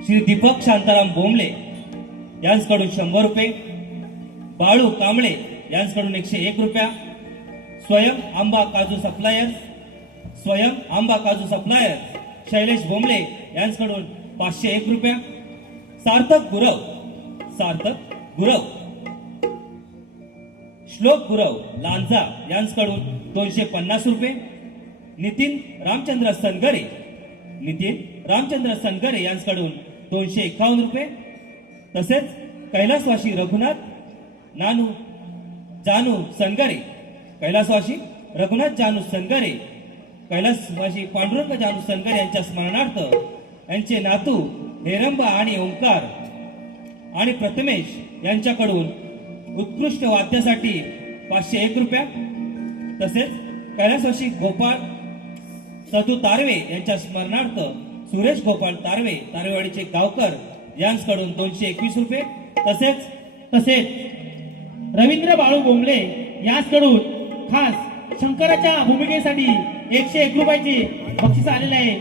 श्री दीपक शांताराम बोंबले यांच्याकडून 100 रुपये, बाळू कांबळे यांच्याकडून 101 रुपया, स्वयं आंबा काजू सप्लायर्स शैलेश बोंबले यांच्याकडून 501 रुपया, सार्थक गुरव श्लोक गुरव लांजा यांच्याकडून 250 रुपये, नितीन रामचंद्र सनगरे यांच्याकडून 251 रुपये, तसेच कैलासवासी रघुनाथ जानू सनगरे, कैलासवासी पांडुरंग जानू सनगरे यांच्या स्मरणार्थ यांचे नातू हेरंबा आणि ओंकार आणि प्रथमेश यांच्याकडून उत्कृष्ट वाद्यासाठी 501 रुपया, तसेच कैलासवासी गोपाळ सदू तारवे यांच्या स्मरणार्थ सुरेश गोपाळ तारवेवाडीचे गावकर यांच्याकडून 221 रुपये, तसेच रवींद्र बाळू बोंबले यांच्याकडून खास शंकराच्या भूमिकेसाठी 101 रुपयाचे बक्षीस आलेले आहे.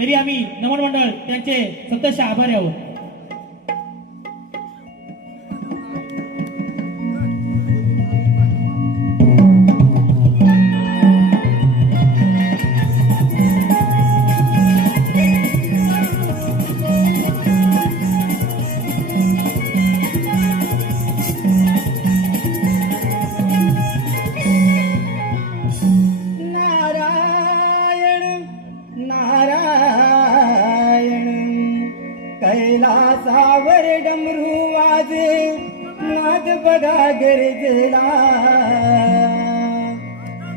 तरी आम्ही नमन मंडळ त्यांचे सतत आभारी आहोत. कैलासावर डमरू वाजे नाद बघा गरजेला,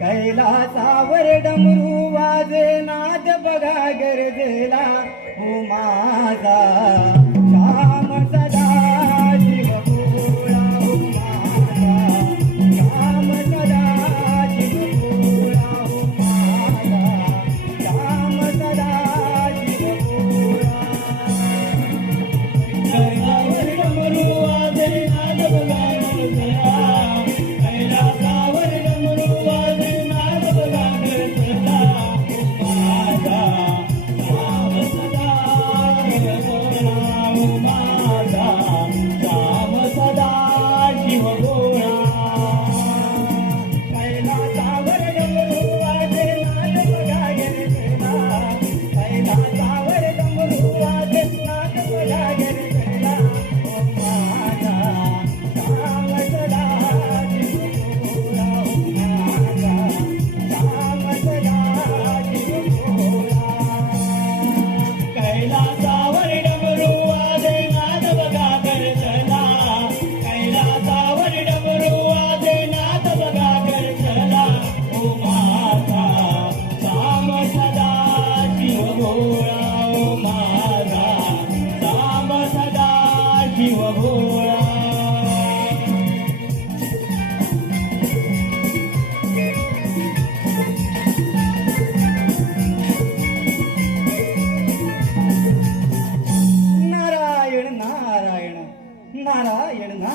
कैलासावर डमरू वाजे नाद बघा गरजेला. हो माझा श्याम सदा शिव भोळा, हो माझा श्याम सदा शिव भोळा, हो माझा श्याम सदा शिव भोळा. कैलासावर डमरू वाजे नाद बघा गरजेला, कैलासावर डमरू वाजे नाद बघा गरजेला. हो माझा श्याम सदा शिव भोळा.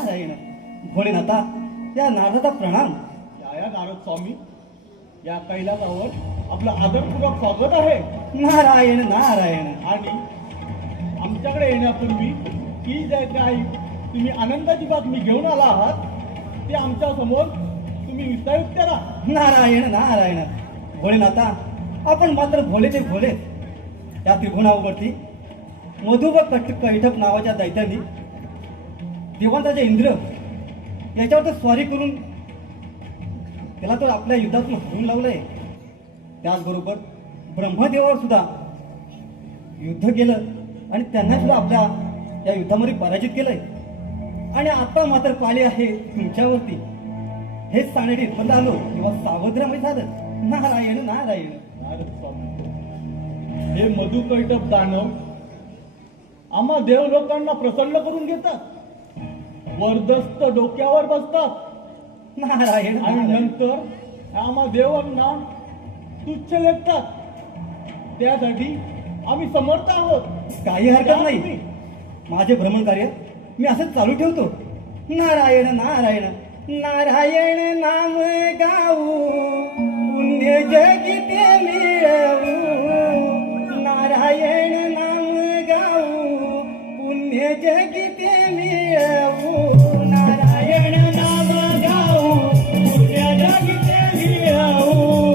नारायण भोलेनाथा या नारदाचा प्रणाम. या नारद स्वामी, या कैलासावर आपलं आदरपूर्वक स्वागत आहे. नारायण नारायण. आणि आमच्याकडे येण्यापूर्वी ही जे काही तुम्ही आनंदाची बातमी घेऊन आला आहात ते आमच्या समोर तुम्ही विस्तारित करा. नारायण नारायण भोलेनाथा, आपण मात्र भोले ते भोले. त्या त्रिभुवनावरती मधु व कैठप नावाच्या दैत्यांनी देवांताचे इंद्र याच्यावर तर स्वारी करून त्याला तर आपल्या युद्धातून हरवून लावलंय. त्याचबरोबर ब्रह्मदेवावर सुद्धा युद्ध केलं आणि त्यांना सुद्धा आपल्या या युद्धामध्ये पराजित केलंय. आणि आता मात्र पाळी आहे तुमच्यावरती. हेच सांगण्यात इथपर्यंत आलो तेव्हा सावधरामध्ये झालं. नारायण नारायण. नारद स्वामी, हे मधुकैटप दानव आम्हा देव लोकांना प्रसन्न करून घेतात, वरदस्त डोक्यावर बसतात नारायण आणि नारायण. नंतर आम्हा देवांना तुच्छ लेखतात. त्यासाठी आम्ही समर्थ आहोत. काही हरकत नाही. माझे भ्रमण कार्य मी असंच चालू ठेवतो. नारायण नारायण. नारायण नाम गाऊ पुण्य जगिते मिळवू. नारायण नाम गाऊ पुण्य जगिते मिळवू. नारायण नाम गाऊ पुण्य जगिते मिळवू.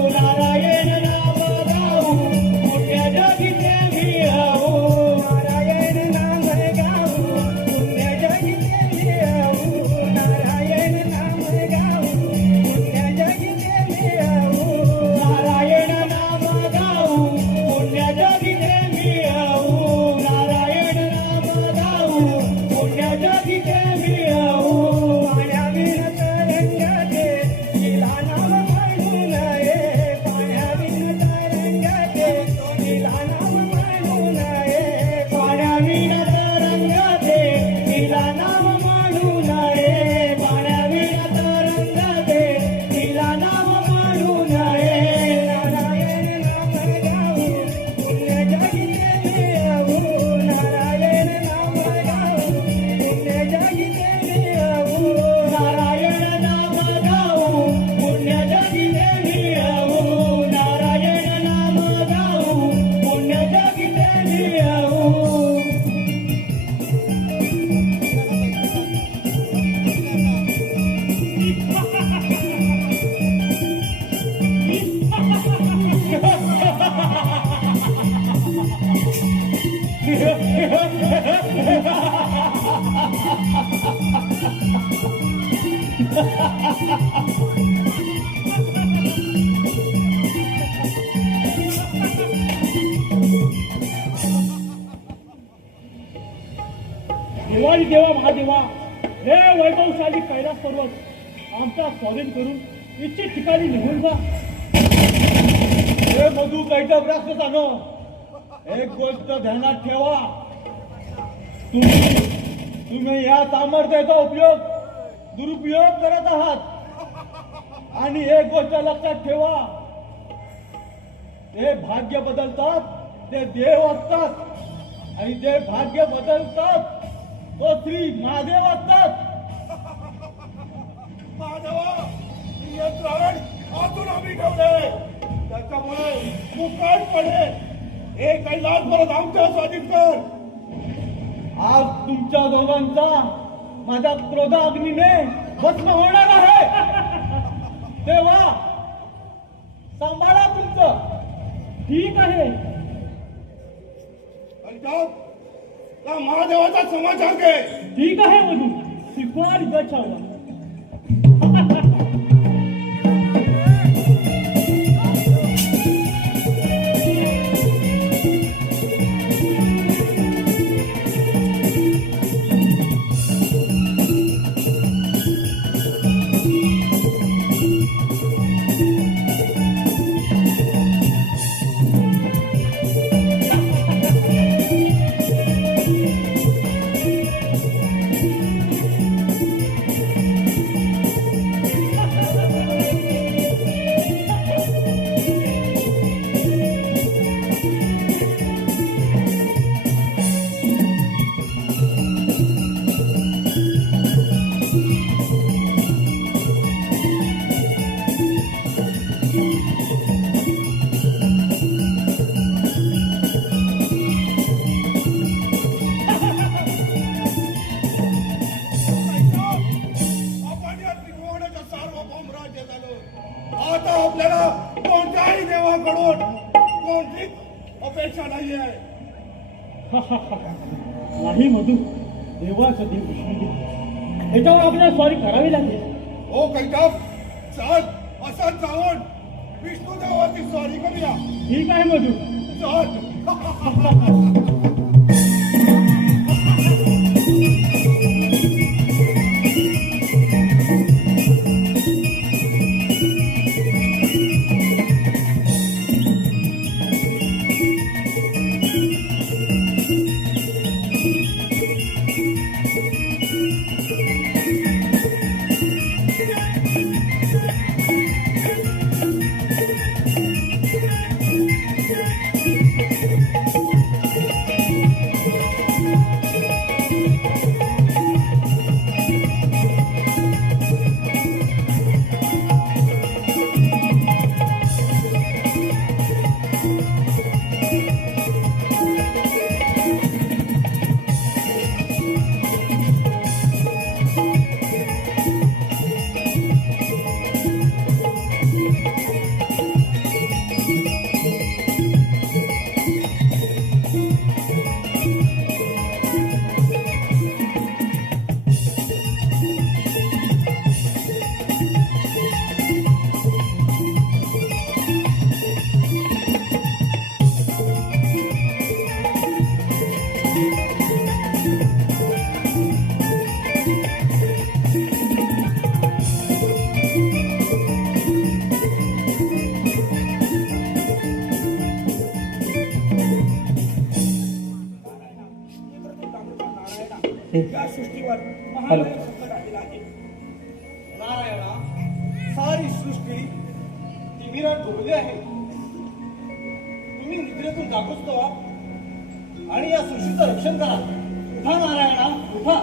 नारायण नाम गाऊ पुण्य जगिते मिळवू. नारायण नाम गाऊ पुण्य जगिते मिळवू. नारायण नाम गाऊ पुण्य जगिते मिळवू. नारायण नाम गाऊ पुण्य जगिते मिळवू. नारायण नाम गाऊ पुण्य जगिते मिळवू. पाण्याविण तरंगते तिला नाम म्हणू नये. पाण्याविण तरंगते तिला नाम म्हणू नये. पाण्याविण तरंगते तिला नाम म्हणू नये. पाण्याविण तरंगते तिला नाम म्हणू नये. नारायण नाम गाऊ पुण्य जगिते मिळवू. नारायण नाम गाऊ पुण्य जगिते मिळवू. नारायण नाम गाऊ पुण्य जगिते मिळवू. नारायण नाम गाऊ पुण्य जगिते मिळवू. देवारी देवा महादेवा, हे वैभवशाली कैलास पर्वत आमचा स्वाधीन करून इच्छित ठिकाणी निघून जा. हे मधु कैटप राक्षसानो, एक गोष्ट ध्यानात ठेवा. तुम्ही या सामर्थ्याचा दुरुपयोग करत आहात. आणि एक गोष्ट लक्षात ठेवा, ते भाग्य बदलतात ते देव असतात आणि जे भाग्य बदलतात तो श्री महादेव असतात. महादेवा, नियंत्रण आतून आम्ही ठेवले, त्याच्यामुळे मुकाटपणे हे कैलास परत आमच्या स्वाधीन कर. आज तुमच्या दोघांचा माझ्या क्रोधाग्नीने भस्म होणार आहे. तेव्हा सांभाळा तुमचं. ठीक आहे. आणि त्या महादेवाचा समाचार घे. ठीक आहे मधू, शिकवार गच्छावा. मला कोणत्याही देवाकडून कोणतीच अपेक्षा नाही आहे. नाही मधू, देवाचं देव विष्णू याच्यावर आपल्याला स्वारी करावी लागेल. ओ कैटप, चल असं जाऊन विष्णू देवाची स्वारी करूया. ठीक आहे मधू. चल. या सृष्टीवर महान संकट आलेलं आहे. नारायणा, सारी सृष्टी तिमिरात डोबली आहे. तुम्ही निद्रेतून जागोच तो आणि या सृष्टीचं रक्षण करा. उठा नारायणा, उठा.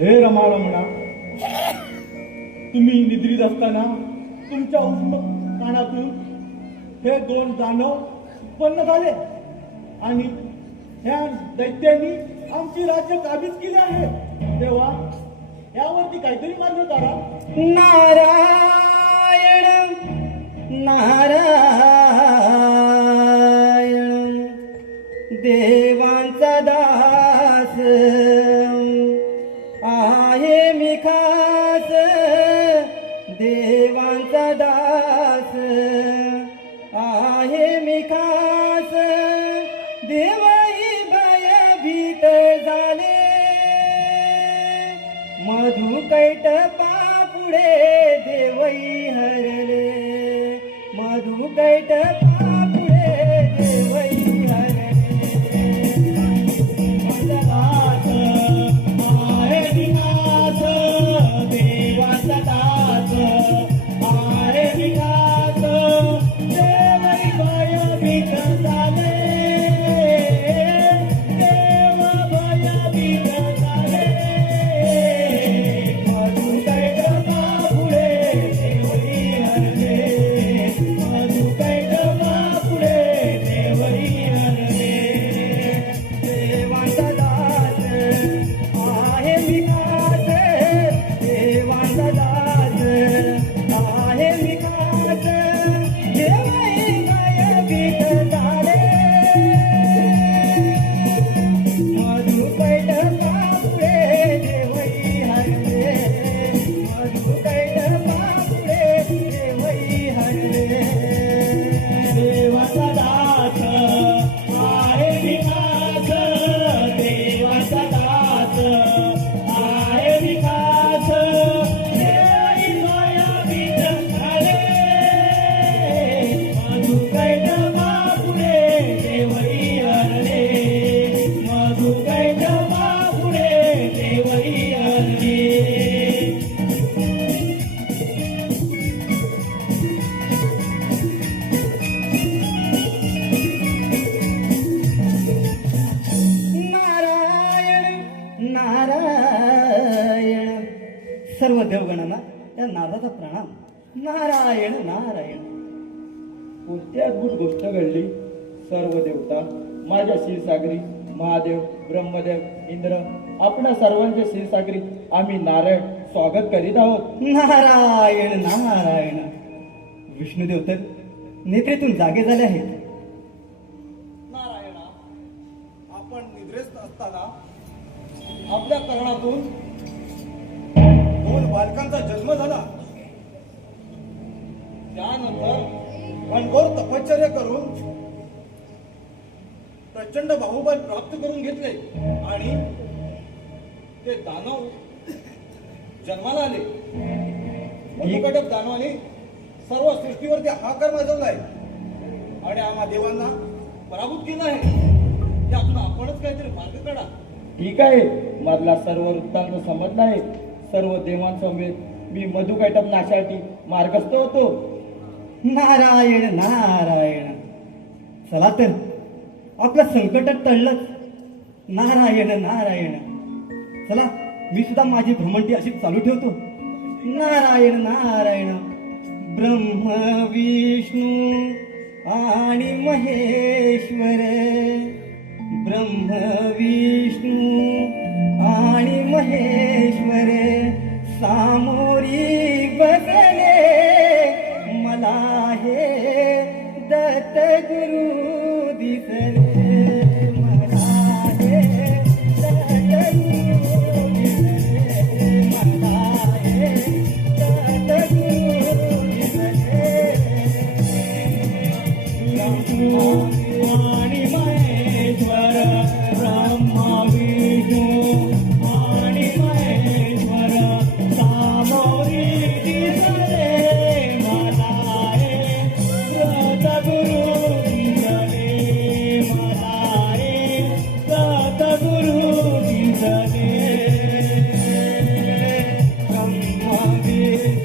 हे रमारमणा, तुम्ही निद्रित असताना तुमच्या उष्म कानातून हे दोन दानव उत्पन्न झाले आणि ह्या दैत्यांनी आमची राज्य काबीज केली आहे. तेव्हा यावरती काहीतरी मार्ग काढा. नारायण नारायण देवांचा दास आहे मी खास, देवांचा दास आहे मी खास. देवई भयभीत झाले, मधु कैटपा पुढे देवई हरले, मधु कैटपा पुढे देवई हरले. दास आहे विकास, देवाचा दास आहे विकास. देवई भयभीत झाले, देव भयभीत झाले. मधु कैटपा पुढे देवई हरले, मधु कैटपा पुढे देवई हरले. देवांचा दास आहे विकास, देवांचा दास आहे विकास. देवई भयभीत झाले, मधु कैटपा पुढे देवई हरले, मधु कैटपा पुढे देवई हरले. देवाचा दास आहे विकास, देवाचा दास आहे विकास. देवई भयभीत झाले, मधु कैटपा पुढे देवई हरले, मधु कैटपा पुढे देवई हरले. नारायण नारायण सर्व देवगणांना या नादाचा प्रणाम. नारायण नारायण. कोणती अद्भुत गोष्ट घडली. सर्व देवता माझ्या क्षीरसागरी, महादेव, ब्रह्मदेव, इंद्र, आपणा सर्वांच्या क्षीरसागरी आम्ही नारायण स्वागत करीत आहोत. नारायण नारायण. विष्णुदेव तर नेत्रेतून जागे झाले आहेत. नारायणा, आपण निद्रेत असताना आपल्या कर्णातून 2 बालकांचा जन्म झाला. त्यानंतर घनघोर तपश्चर्या करून प्रचंड बाहुबल प्राप्त करून घेतले आणि ते दानव जन्माला आले. मधुकटक दानवाने सर्व सृष्टीवरती हाकार माजवलाय आणि आम्हा देवांना पराभूत केलं आहे. त्यातून आपणच काहीतरी मार्ग काढा. ठीक आहे, मधला सर्व वृत्तांत समजला आहे. सर्व देवांसमवेत मी मधुकैटप नाशासाठी मार्गस्थ होतो. नारायण नारायण. चला तर आपलं संकटात टळलंच. नारायण नारायण. चला मी सुद्धा माझी भ्रमंती अशी चालू ठेवतो. नारायण नारायण. ब्रह्म विष्णू आणि महेश्वर. ब्रह्म विष्णू आणि महेश्वर सामोरी बसले. मला हे दत्त गुरु दिसले. मला हे दत्त गुरु दिसले. मला हे दत्त गुरु दिसले. आणि महेश्वर ब्रह्मा विष्णू आणि महेश्वर सामोरी दिसले. मला हे सद्गुरु दिसले. मला हे सद्गुरु दिसले. ब्रह्मा विष्णू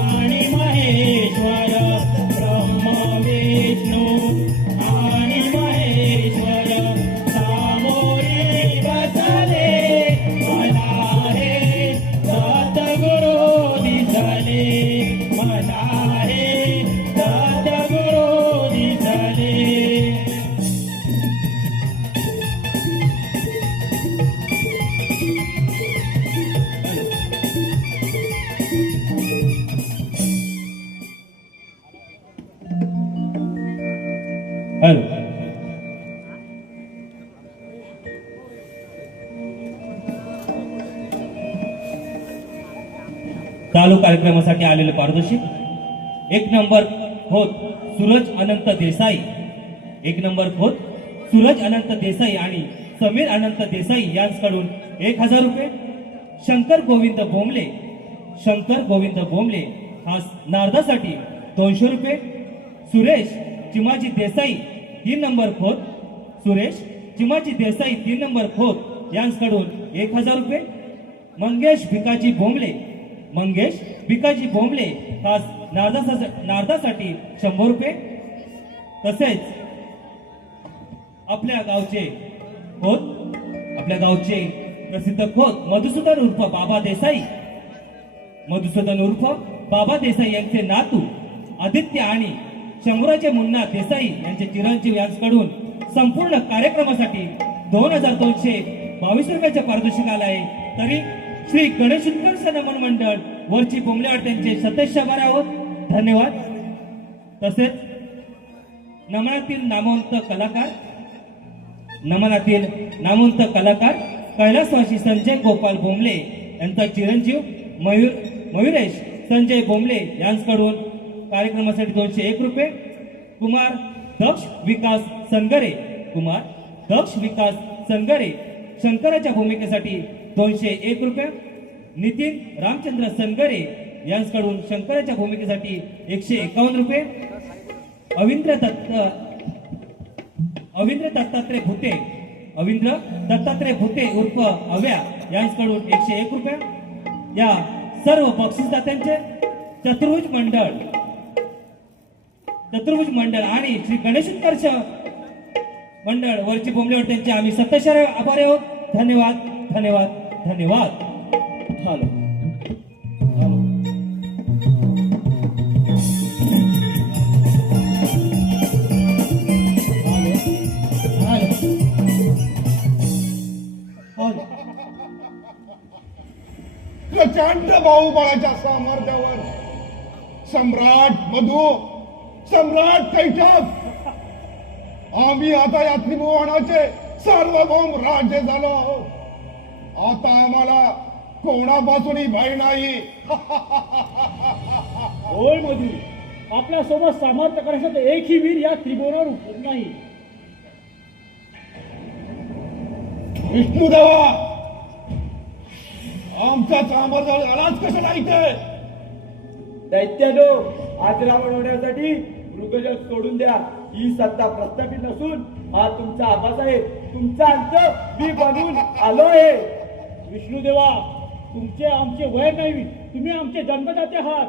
आणि महेश्वर. ब्रह्मा हॅलो. चालू कार्यक्रमासाठी आलेले पारितोषिक 1 नंबर होत सूरज अनंत देसाई. 1 नंबर होत सूरज अनंत देसाई आणि समीर अनंत देसाई यांच्याकडून 1000 रुपये. शंकर गोविंद बोंबले. शंकर गोविंद बोंबले खास नारदासाठी 200 रुपये. सुरेश चिमाजी देसाई 3 नंबर खोत. सुरेश चिमाजी देसाई 3 नंबर खोत यांच्याकडून 1000 रुपये. मंगेश भिकाजी बोंबले. मंगेश भिकाजी बोंबले खास नारदासाठी 100 रुपये. तसेच आपल्या गावचे प्रसिद्ध खोत मधुसूदन उर्फ बाबा देसाई. मधुसूदन उर्फ बाबा देसाई यांचे नातू आदित्य आणि शंभूराजे मुन्ना देसाई यांचे चिरंजीव यांच्याकडून संपूर्ण कार्यक्रमासाठी 2222 रुपयाचे पारितोषिक आले आहे. तरी श्री गणेश उत्कर्ष नमन मंडळ वरची बोंबलेवाड त्यांचे सतेज आभार आहोत. धन्यवाद. तसेच नमनातील नामवंत कलाकार कैलासवासी संजय गोपाल बोंबले यांचा चिरंजीव मयुरेश संजय बोंबले यांच्याकडून कार्यक्रमासाठी 201 रुपये. कुमार दक्ष विकास संगरे शंकराच्या भूमिकेसाठी 201 रुपये. नितीन रामचंद्र संगरे यांच्याकडून शंकराच्या भूमिकेसाठी 151 रुपये. अविंद्र दत्तात्रय भुते उर्फ अव्या यांच्याकडून 101 रुपये. या सर्व बक्षीसदात्यांचे चतुर्भुज मंडळ चतुर्भुज मंडळ आणि श्री गणेश उत्कर्ष मंडळ वरची बोंबलेवर त्यांचे आम्ही सत्तशर आभारी आहोत. धन्यवाद धन्यवाद धन्यवाद. हॅलो प्रचंड बाहुबळाच्या सामर्थ्यावर सम्राट मधु, सम्राट कैठक, आम्ही आता या त्रिभुवनाचे सार्वभौम राज्य झालो आहोत. आता आम्हाला कोणापासूनही भय नाही. होय मधू, आपल्या सोबत सामर्थ्य करण्यासाठी एकही वीर या त्रिभुवनावर उपलब्ध नाही. विष्णुदेवा, आमचा सामर्थ्य आलाच कशाला इथे? दैत्यानो, आजरावण होण्यासाठी मृगजल सोडून द्या. ही सत्ता प्रस्थापित नसून हा तुमचा आवाज आहे. तुमचा अंत मी बनवून आलो आहे. विष्णुदेवा, तुमचे आमचे वय नाही, तुम्ही आमचे जन्मदाते आहात.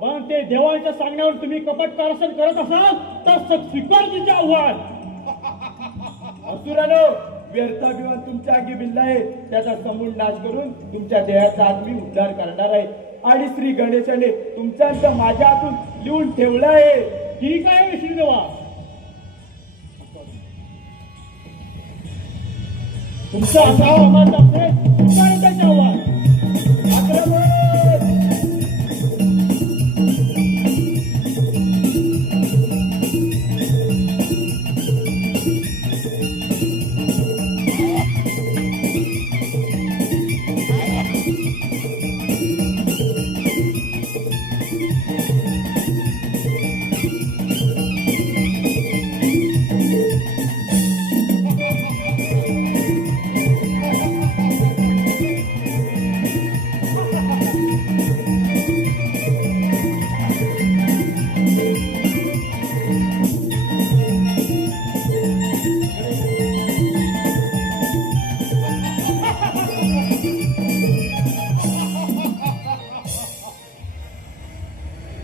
पण ते देवाच्या सांगण्यावर तुम्ही कपट कारस्थान करत असाल तर स्वीकार तुमचे आव्हान. असुरानो, व्यर्थाभिमान तुमच्या आगी भिल्ला आहे. त्याचा समूळ नाश करून तुमच्या देहाचा आत मी उद्धार करणार आहे. आणि श्री गणेशाने तुमचा अंत माझ्या हातून लिहून ठेवला आहे. ठीक आहे विष्णुदेवा, तुमचा असा आवाज असेल स्वीकार त्याचे आव्हान. आक्रमण!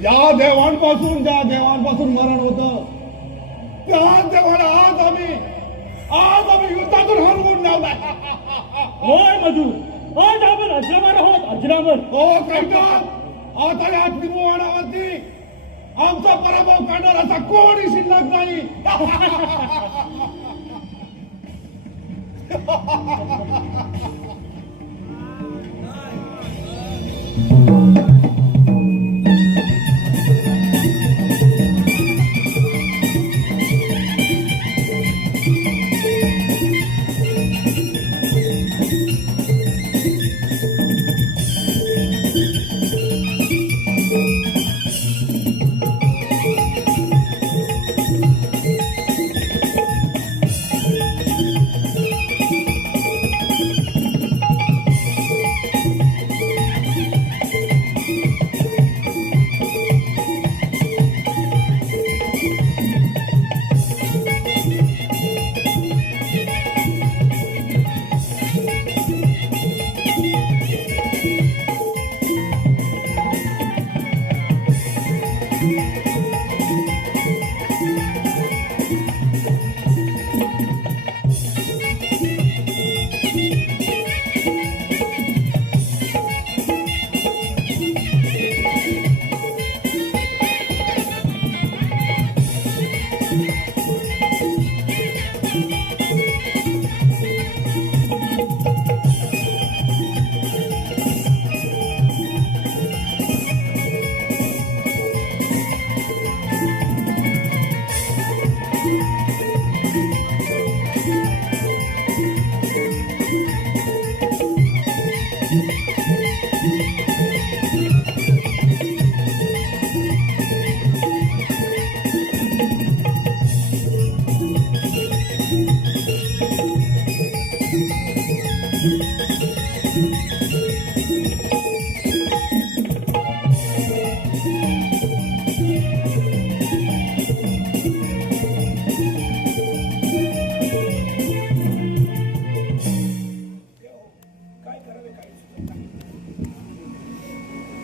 या देवांपासून ज्या देवांपासून मरण होतं त्या देवाला आज आम्ही युद्धातून हरवून लावलाय. होय मधू, आज आपण अजरामर आहोत. अजरामर हो कैठक, आता या त्रिभुवनावरती आमचा पराभव करणार असा कोणी शिल्लक नाही.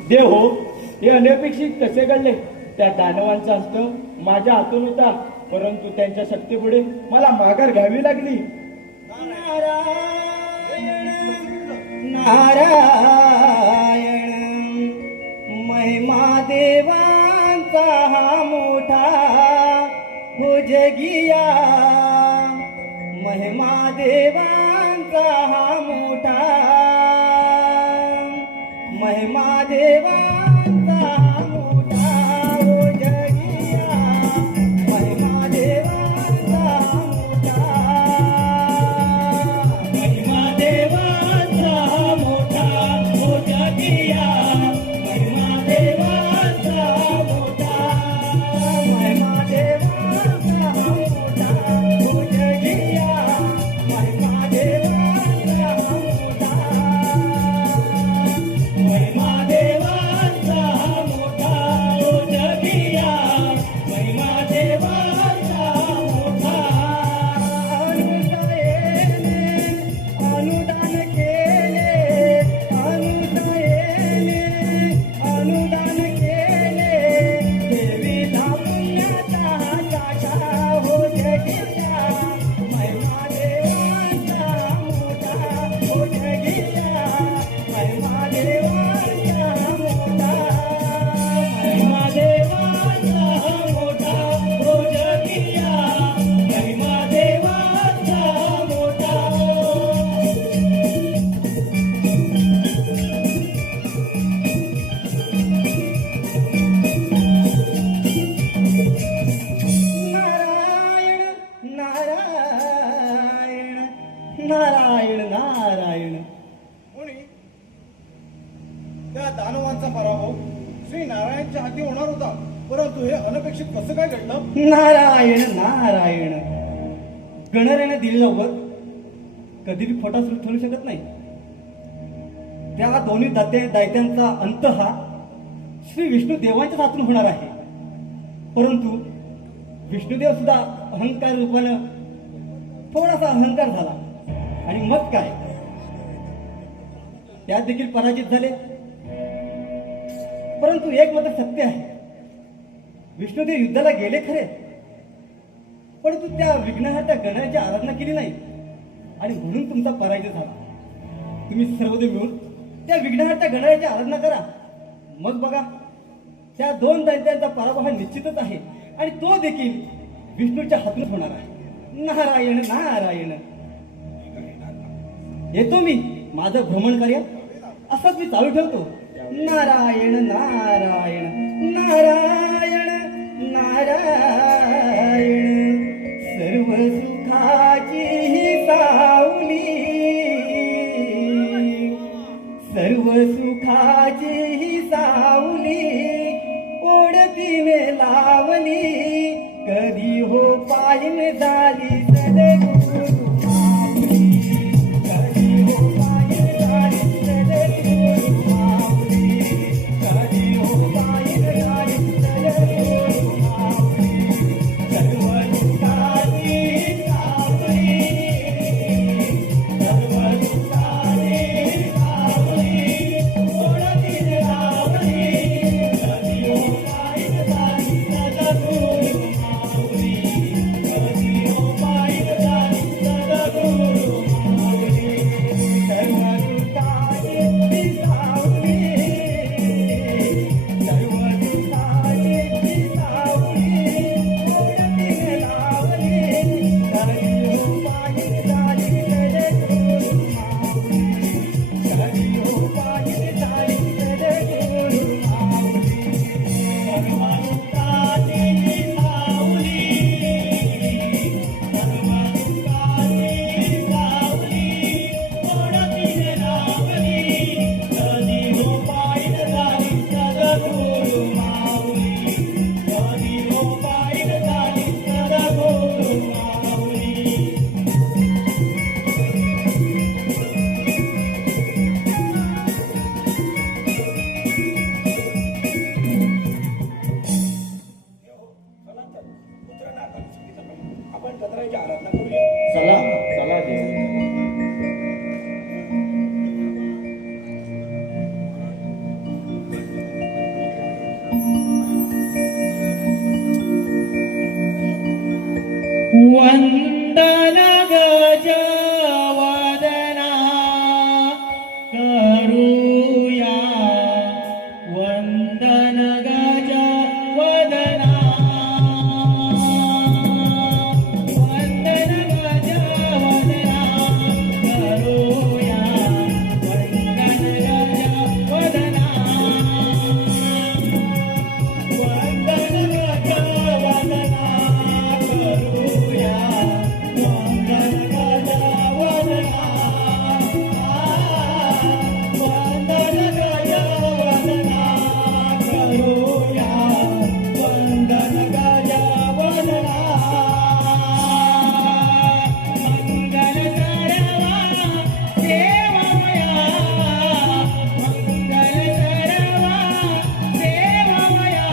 देव हो, हे अनपेक्षित कसे घडले? त्या दानवांचा हस्त माझ्या हातून होता, परंतु त्यांच्या शक्तीपुढे मला माघार घ्यावी लागली. नारायण महिमा देवांचा हा मोठा हो जगिया, महिमा देवांचा हा मोठा, महिमा देवांचा हा मोठा हो जगिया, महिमा देवांचा हा मोठा, महिमा देवांचा हा मोठा हो जगिया, महिमा देवांचा हा मोठा, महिमा देवांचा हा मोठा हो जगिया, महिमा देवांचा हा मोठा, महिमा देवांचा हा मोठा हो जगिया, महिमा देवांचा हा मोठा. अनुदान केले, अनुदायेने अनुदान केले, देवीला पुण्याचा साठा हो जगिया, महिमा देवांचा मोठा हो जगिया, महिमा देवांचा मोठा, महिमा देवांचा मोठा हो जगिया, महिमा देवांचा मोठा. नारायण नारायण नारायण नारायण. कोणी त्या दानवांचा पराभव श्री नारायणच्या हाती होणार होता, परंतु हे अनपेक्षित कसं काय घडलं? नारायण नारायण. गणरायाने दिलेलं वर कधी बी खोटा ठरू शकत नाही. त्या दोन्ही दैत्यांचा अंत हा श्री विष्णू देवांच्याच हातून होणार आहे. परंतु विष्णुदेव सुद्धा अहंकार रूपानं थोडासा अहंकार झाला आणि मग काय, त्यात देखील पराजित झाले. परंतु एक मात्र सत्य आहे, विष्णुदेव युद्धाला गेले खरे, परंतु त्या विघ्नहर्त्या गणाची आराधना केली नाही आणि म्हणून तुमचा पराजय झाला. तुम्ही सर्वदेव मिळून त्या विघ्नहर्त्या गणाची आराधना करा, मग बघा त्या दोन दैत्यांचा पराभव हा निश्चितच आहे आणि तो देखील विष्णूच्या हातून होणार आहे. नारायण नारायण. येतो मी, माझं भ्रमण कार्य असंच मी चालू ठेवतो. नारायण नारायण नारायण नारायण. सर्व सुखाची ही सावली, सर्व सुखाची ही सावली ओढतीने लावली, कधी हो पायन झाली सदगुरु माऊली, कधी हो पायन झाली सदगुरु माऊली, कधी हो पायन वंदन गजा वदना वंदन गजा वदना करूया वंदन गजा वदना वंदन गजा वदना करूया वंदन गजा वदना वंदन गजा वदना करूया वंदन गजा वदना मंगल सरवा देवमया मंगल सरवा देवमया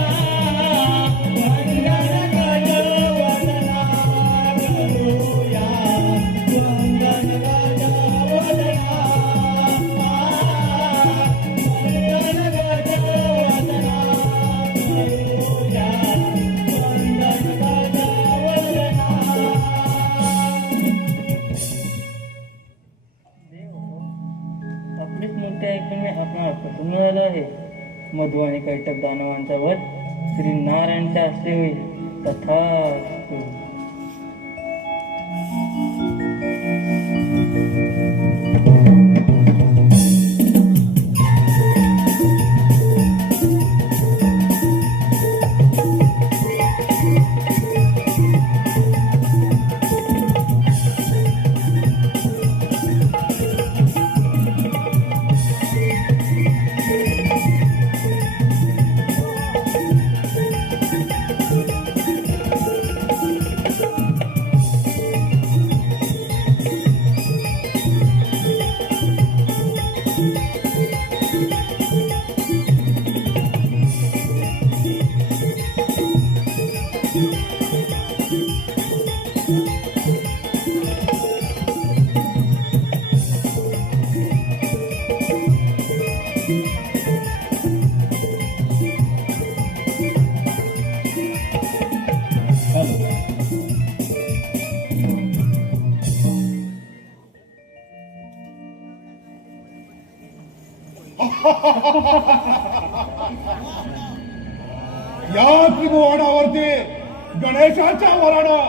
वंदन गजा वदना करूया वंदन गजा वदना वंदन गजा वदना करूया वंदन गजा वदना आपलीच मूर्ती ऐकून मी आपणाला प्रसन्न झालो आहे. मधु आणि कैटक दानवांचा वध श्री नारायणच्या हस्ते होईल. तथास्तु. या त्रिभुवनावरती गणेशाच्या वरानं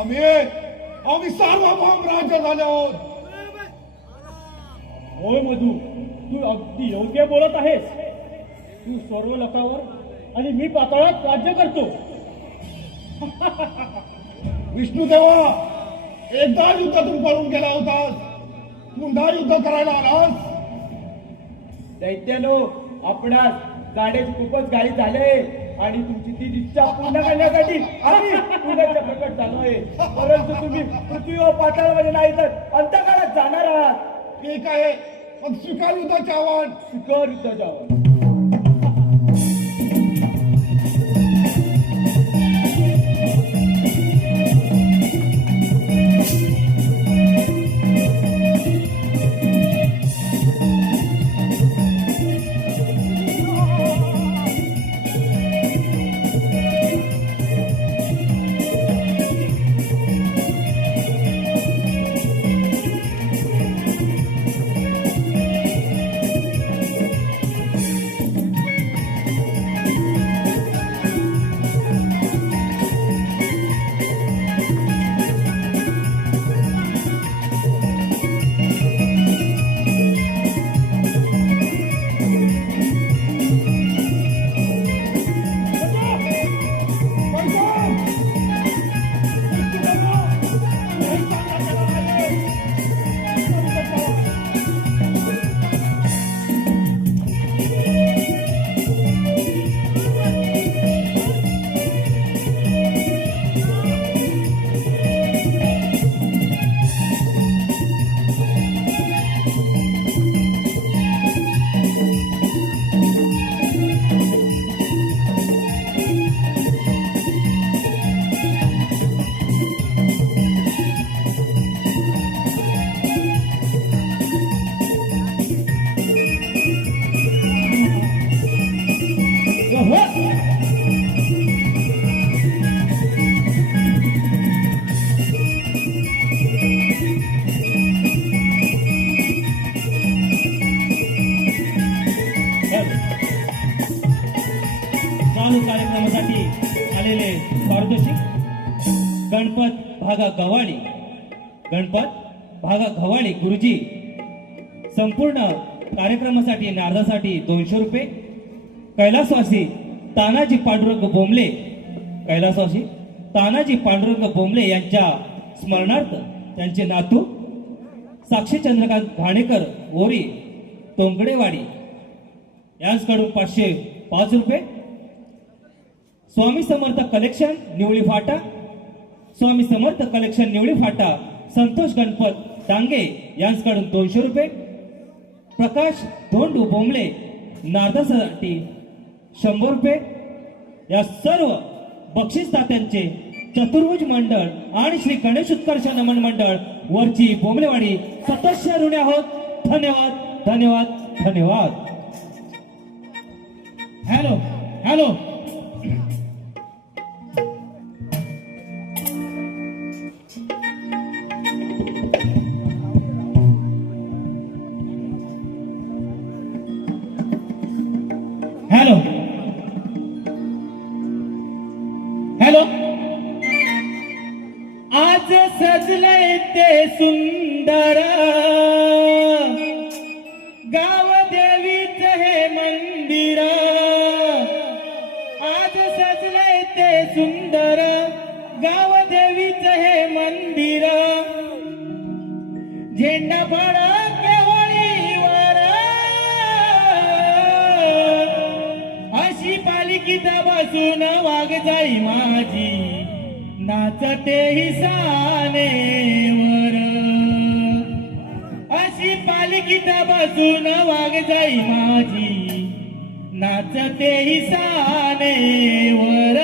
आम्ही सार्वभौम राज्य झाले आहोत. होय मधू, तू अगदी योग्य बोलत आहेस. तू सर्व लोकांवर आणि मी पाताळात राज्य करतो. विष्णुदेवा, एकदा युद्धातून पळून गेला होतास, पुन्हा युद्ध करायला आलास. दैत्यानो, आपणास गाड्याची खूपच घाई झाले आणि तुमची ती इच्छा पूर्ण करण्यासाठी आम्ही पुण्याच्या प्रकट झालो आहे. परंतु तुम्ही पृथ्वी व पाताळामध्ये नाही तर अंतकाळात जाणार आहात. ठीक आहे, मग स्वीकार युद्धाचे आव्हान. स्वीकार युद्धाच्या आवाज. चालू कार्यक्रमासाठी आलेले पारितोषिक गणपत भागा गव्हाळी गुरुजी संपूर्ण कार्यक्रमासाठी नारदासाठी 200 रुपये. कैलासवासी तानाजी पांडुरंग बोंबले यांच्या स्मरणार्थ त्यांचे नातू साक्षी चंद्रकांत घाणेकर ओरी तोंगडेवाडी यांच्याकडून 505 रुपये. स्वामी समर्थ कलेक्शन निवळी फाटा संतोष गणपत डांगे यांच्याकडून 200 रुपये. प्रकाश धोंडू बोंबले नारदासाठी 100 रुपये. या सर्व बक्षीस दात्यांचे चतुर्भुज मंडळ आणि श्री गणेश उत्कर्ष नमन मंडळ वरची बोंबलेवाडी सतस्य ऋणी आहोत. धन्यवाद धन्यवाद धन्यवाद. हॅलो हॅलो हॅलो हॅलो आज सजलंय ते सुंदर गाव देवीच हे मंदिर. आज सजलंय ते सुंदर गाव देवीच हे मंदिर. झेंडा फडा केवळीवर अशी पालिकीचा बसून वाघ जाई माझी नाचते ही सानेवर. अशी पालखीता बसून वाघ जाई माझी नाचते ही सानेवर.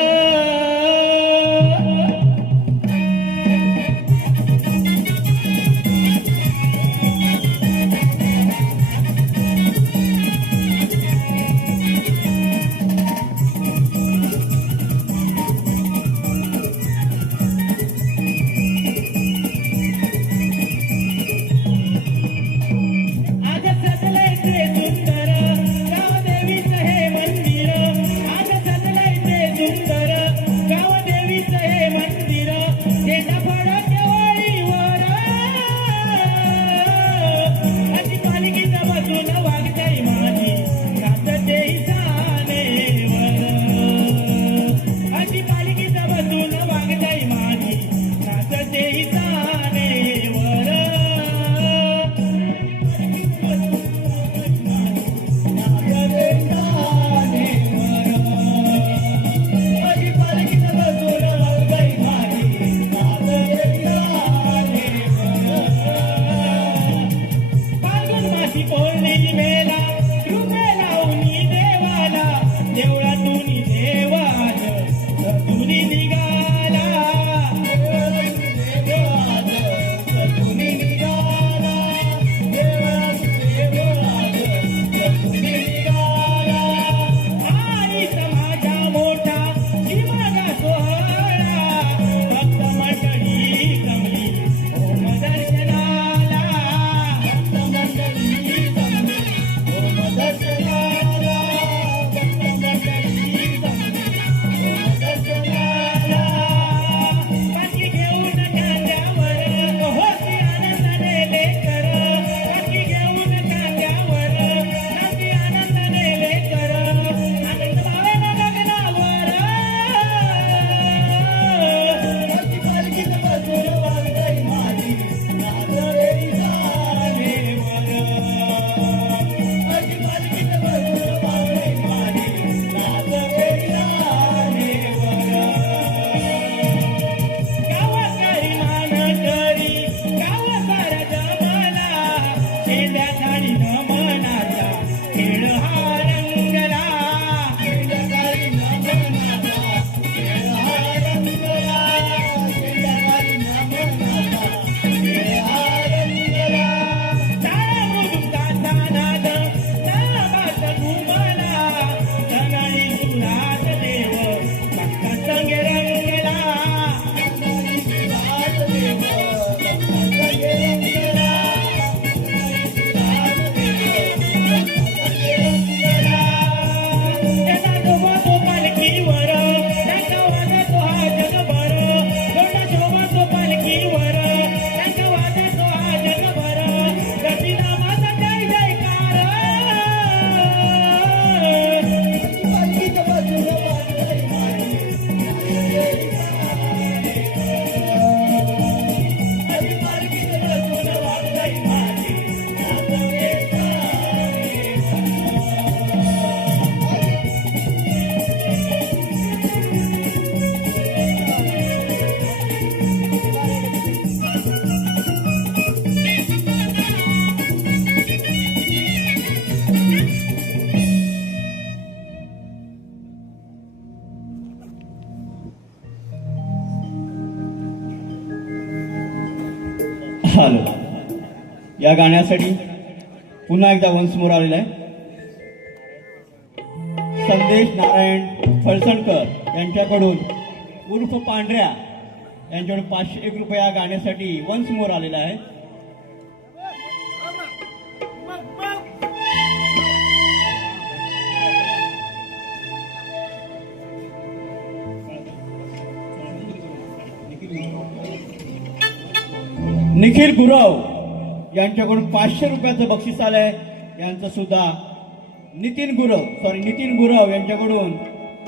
आज सजलंय ते सुंदर गाव देवीच हे मंदिर. आज सजलंय ते सुंदर झालं. या गाण्यासाठी पुन्हा एकदा वंशमोर आलेला आहे. संदेश नारायण फळसणकर यांच्याकडून उर्फ पांढऱ्या यांच्याकडून 501 रुपये या गाण्यासाठी वंशमोर आलेला आहे. निखिल गुरव यांच्याकडून 500 रुपयाचं बक्षीस आलंय. यांचं सुद्धा नितीन गुरव यांच्याकडून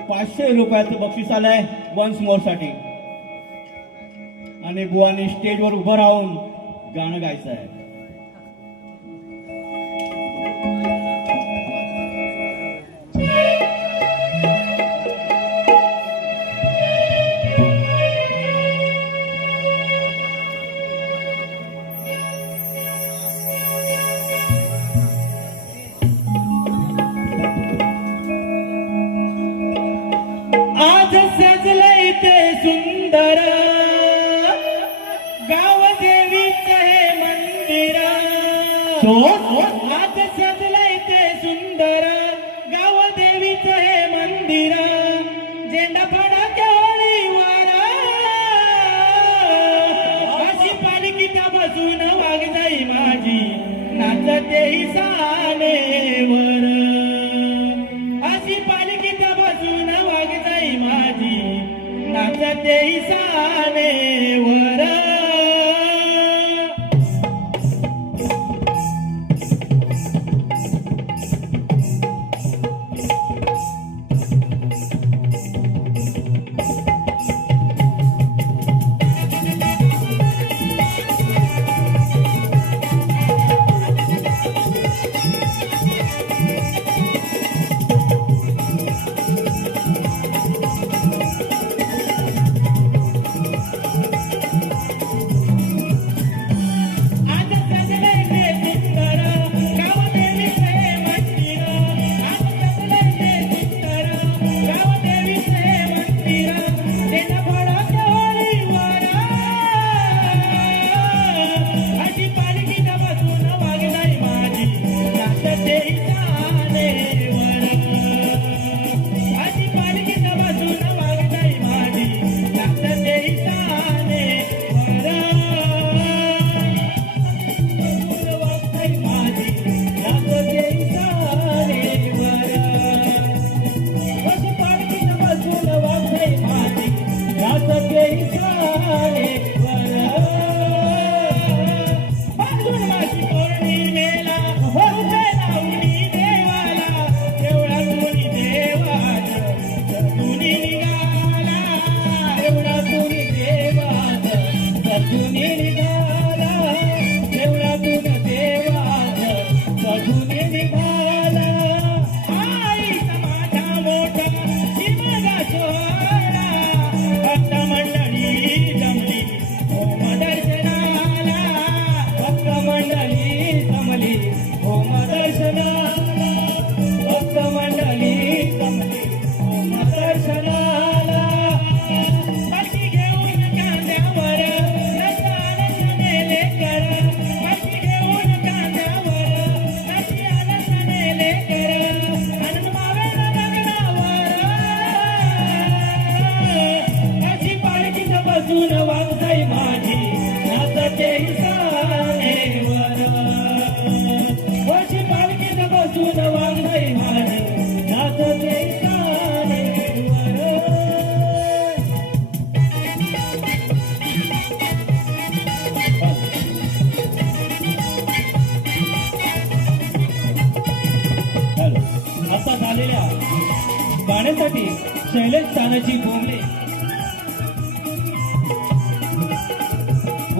500 रुपयाचं बक्षीस आलंय वन्स मोर साठी. आणि बुवानी स्टेजवर उभं राहून गाणं गायचं आहे. आज सजलंय ते सुंदर गाव देवीचं हे मंदिर. आज सजलंय ते सुंदर गाव देवीचं हे मंदिर. झेंडा फाडा केळीवर अशी पालखी त्या बसून वाग जाई माझी नाचते सानेवर. अशी पालखी त्या बसून वाग जाई माझी नाचते सानेवर. आता झालेल्या गाण्यासाठी शैलेश तानाजी बोंबले,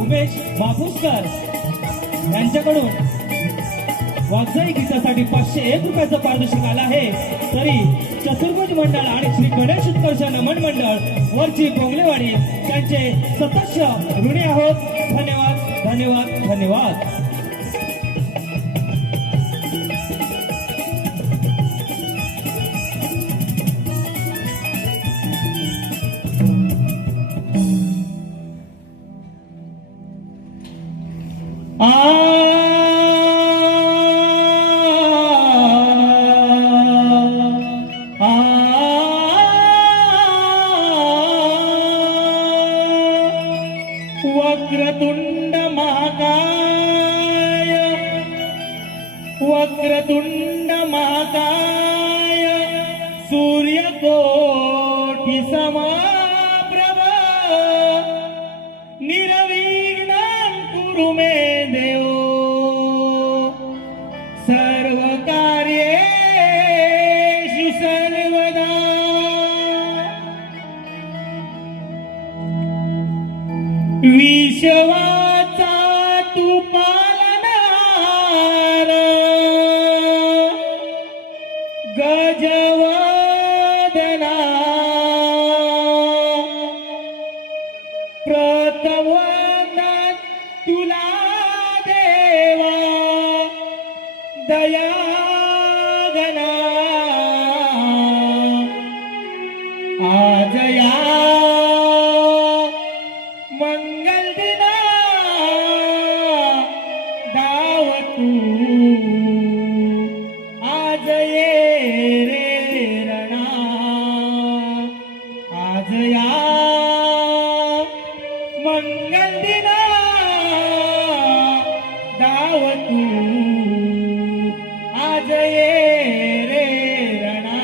उमेश बापूसकर यांच्याकडून वाजवाई गीतासाठी 501 रुपयाचं पारितोषिक आलं आहे. तरी चतुर्भुज मंडळ आणि श्री गणेश उत्कर्ष नमन मंडळ वरची बोंगलेवाडी त्यांचे सदस्य ऋणी आहोत. धन्यवाद धन्यवाद धन्यवाद. वक्रतुंड महाकाय, वक्रतुंड महाकाय, सूर्यकोटि समाप्रभ, निर्विघ्नं कुरु मे देव, सर्व कार्येषु सर्वदा. विश्वाचा तू पालनहार, गजवदना, प्रतवंदन तुला देवा, दयागना. आज या मंगल दिना दाव तू, आज ये रे रणा, आज या मंगल दिना दाव तू, आज ये रे रणा.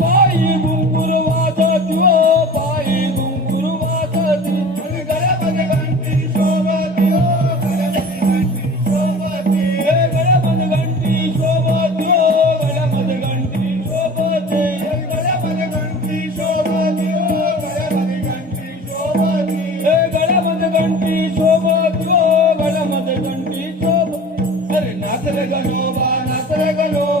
पायी घुंगूर वाजती हो पायी घुंगूर वाजती गळ्यामध्ये घंटी शोभती हो गळ्यामध्ये घंटी शोभती हो गळ्यामध्ये घंटी शोभते गळ्यामध्ये घंटी शोभती हो गळ्यामध्ये घंटी शोभती गळ्यामध्ये घंटी शोभती हो गळ्यामध्ये घंटी शोभ अरे नाच रे गणोबा नाच रे गणोबा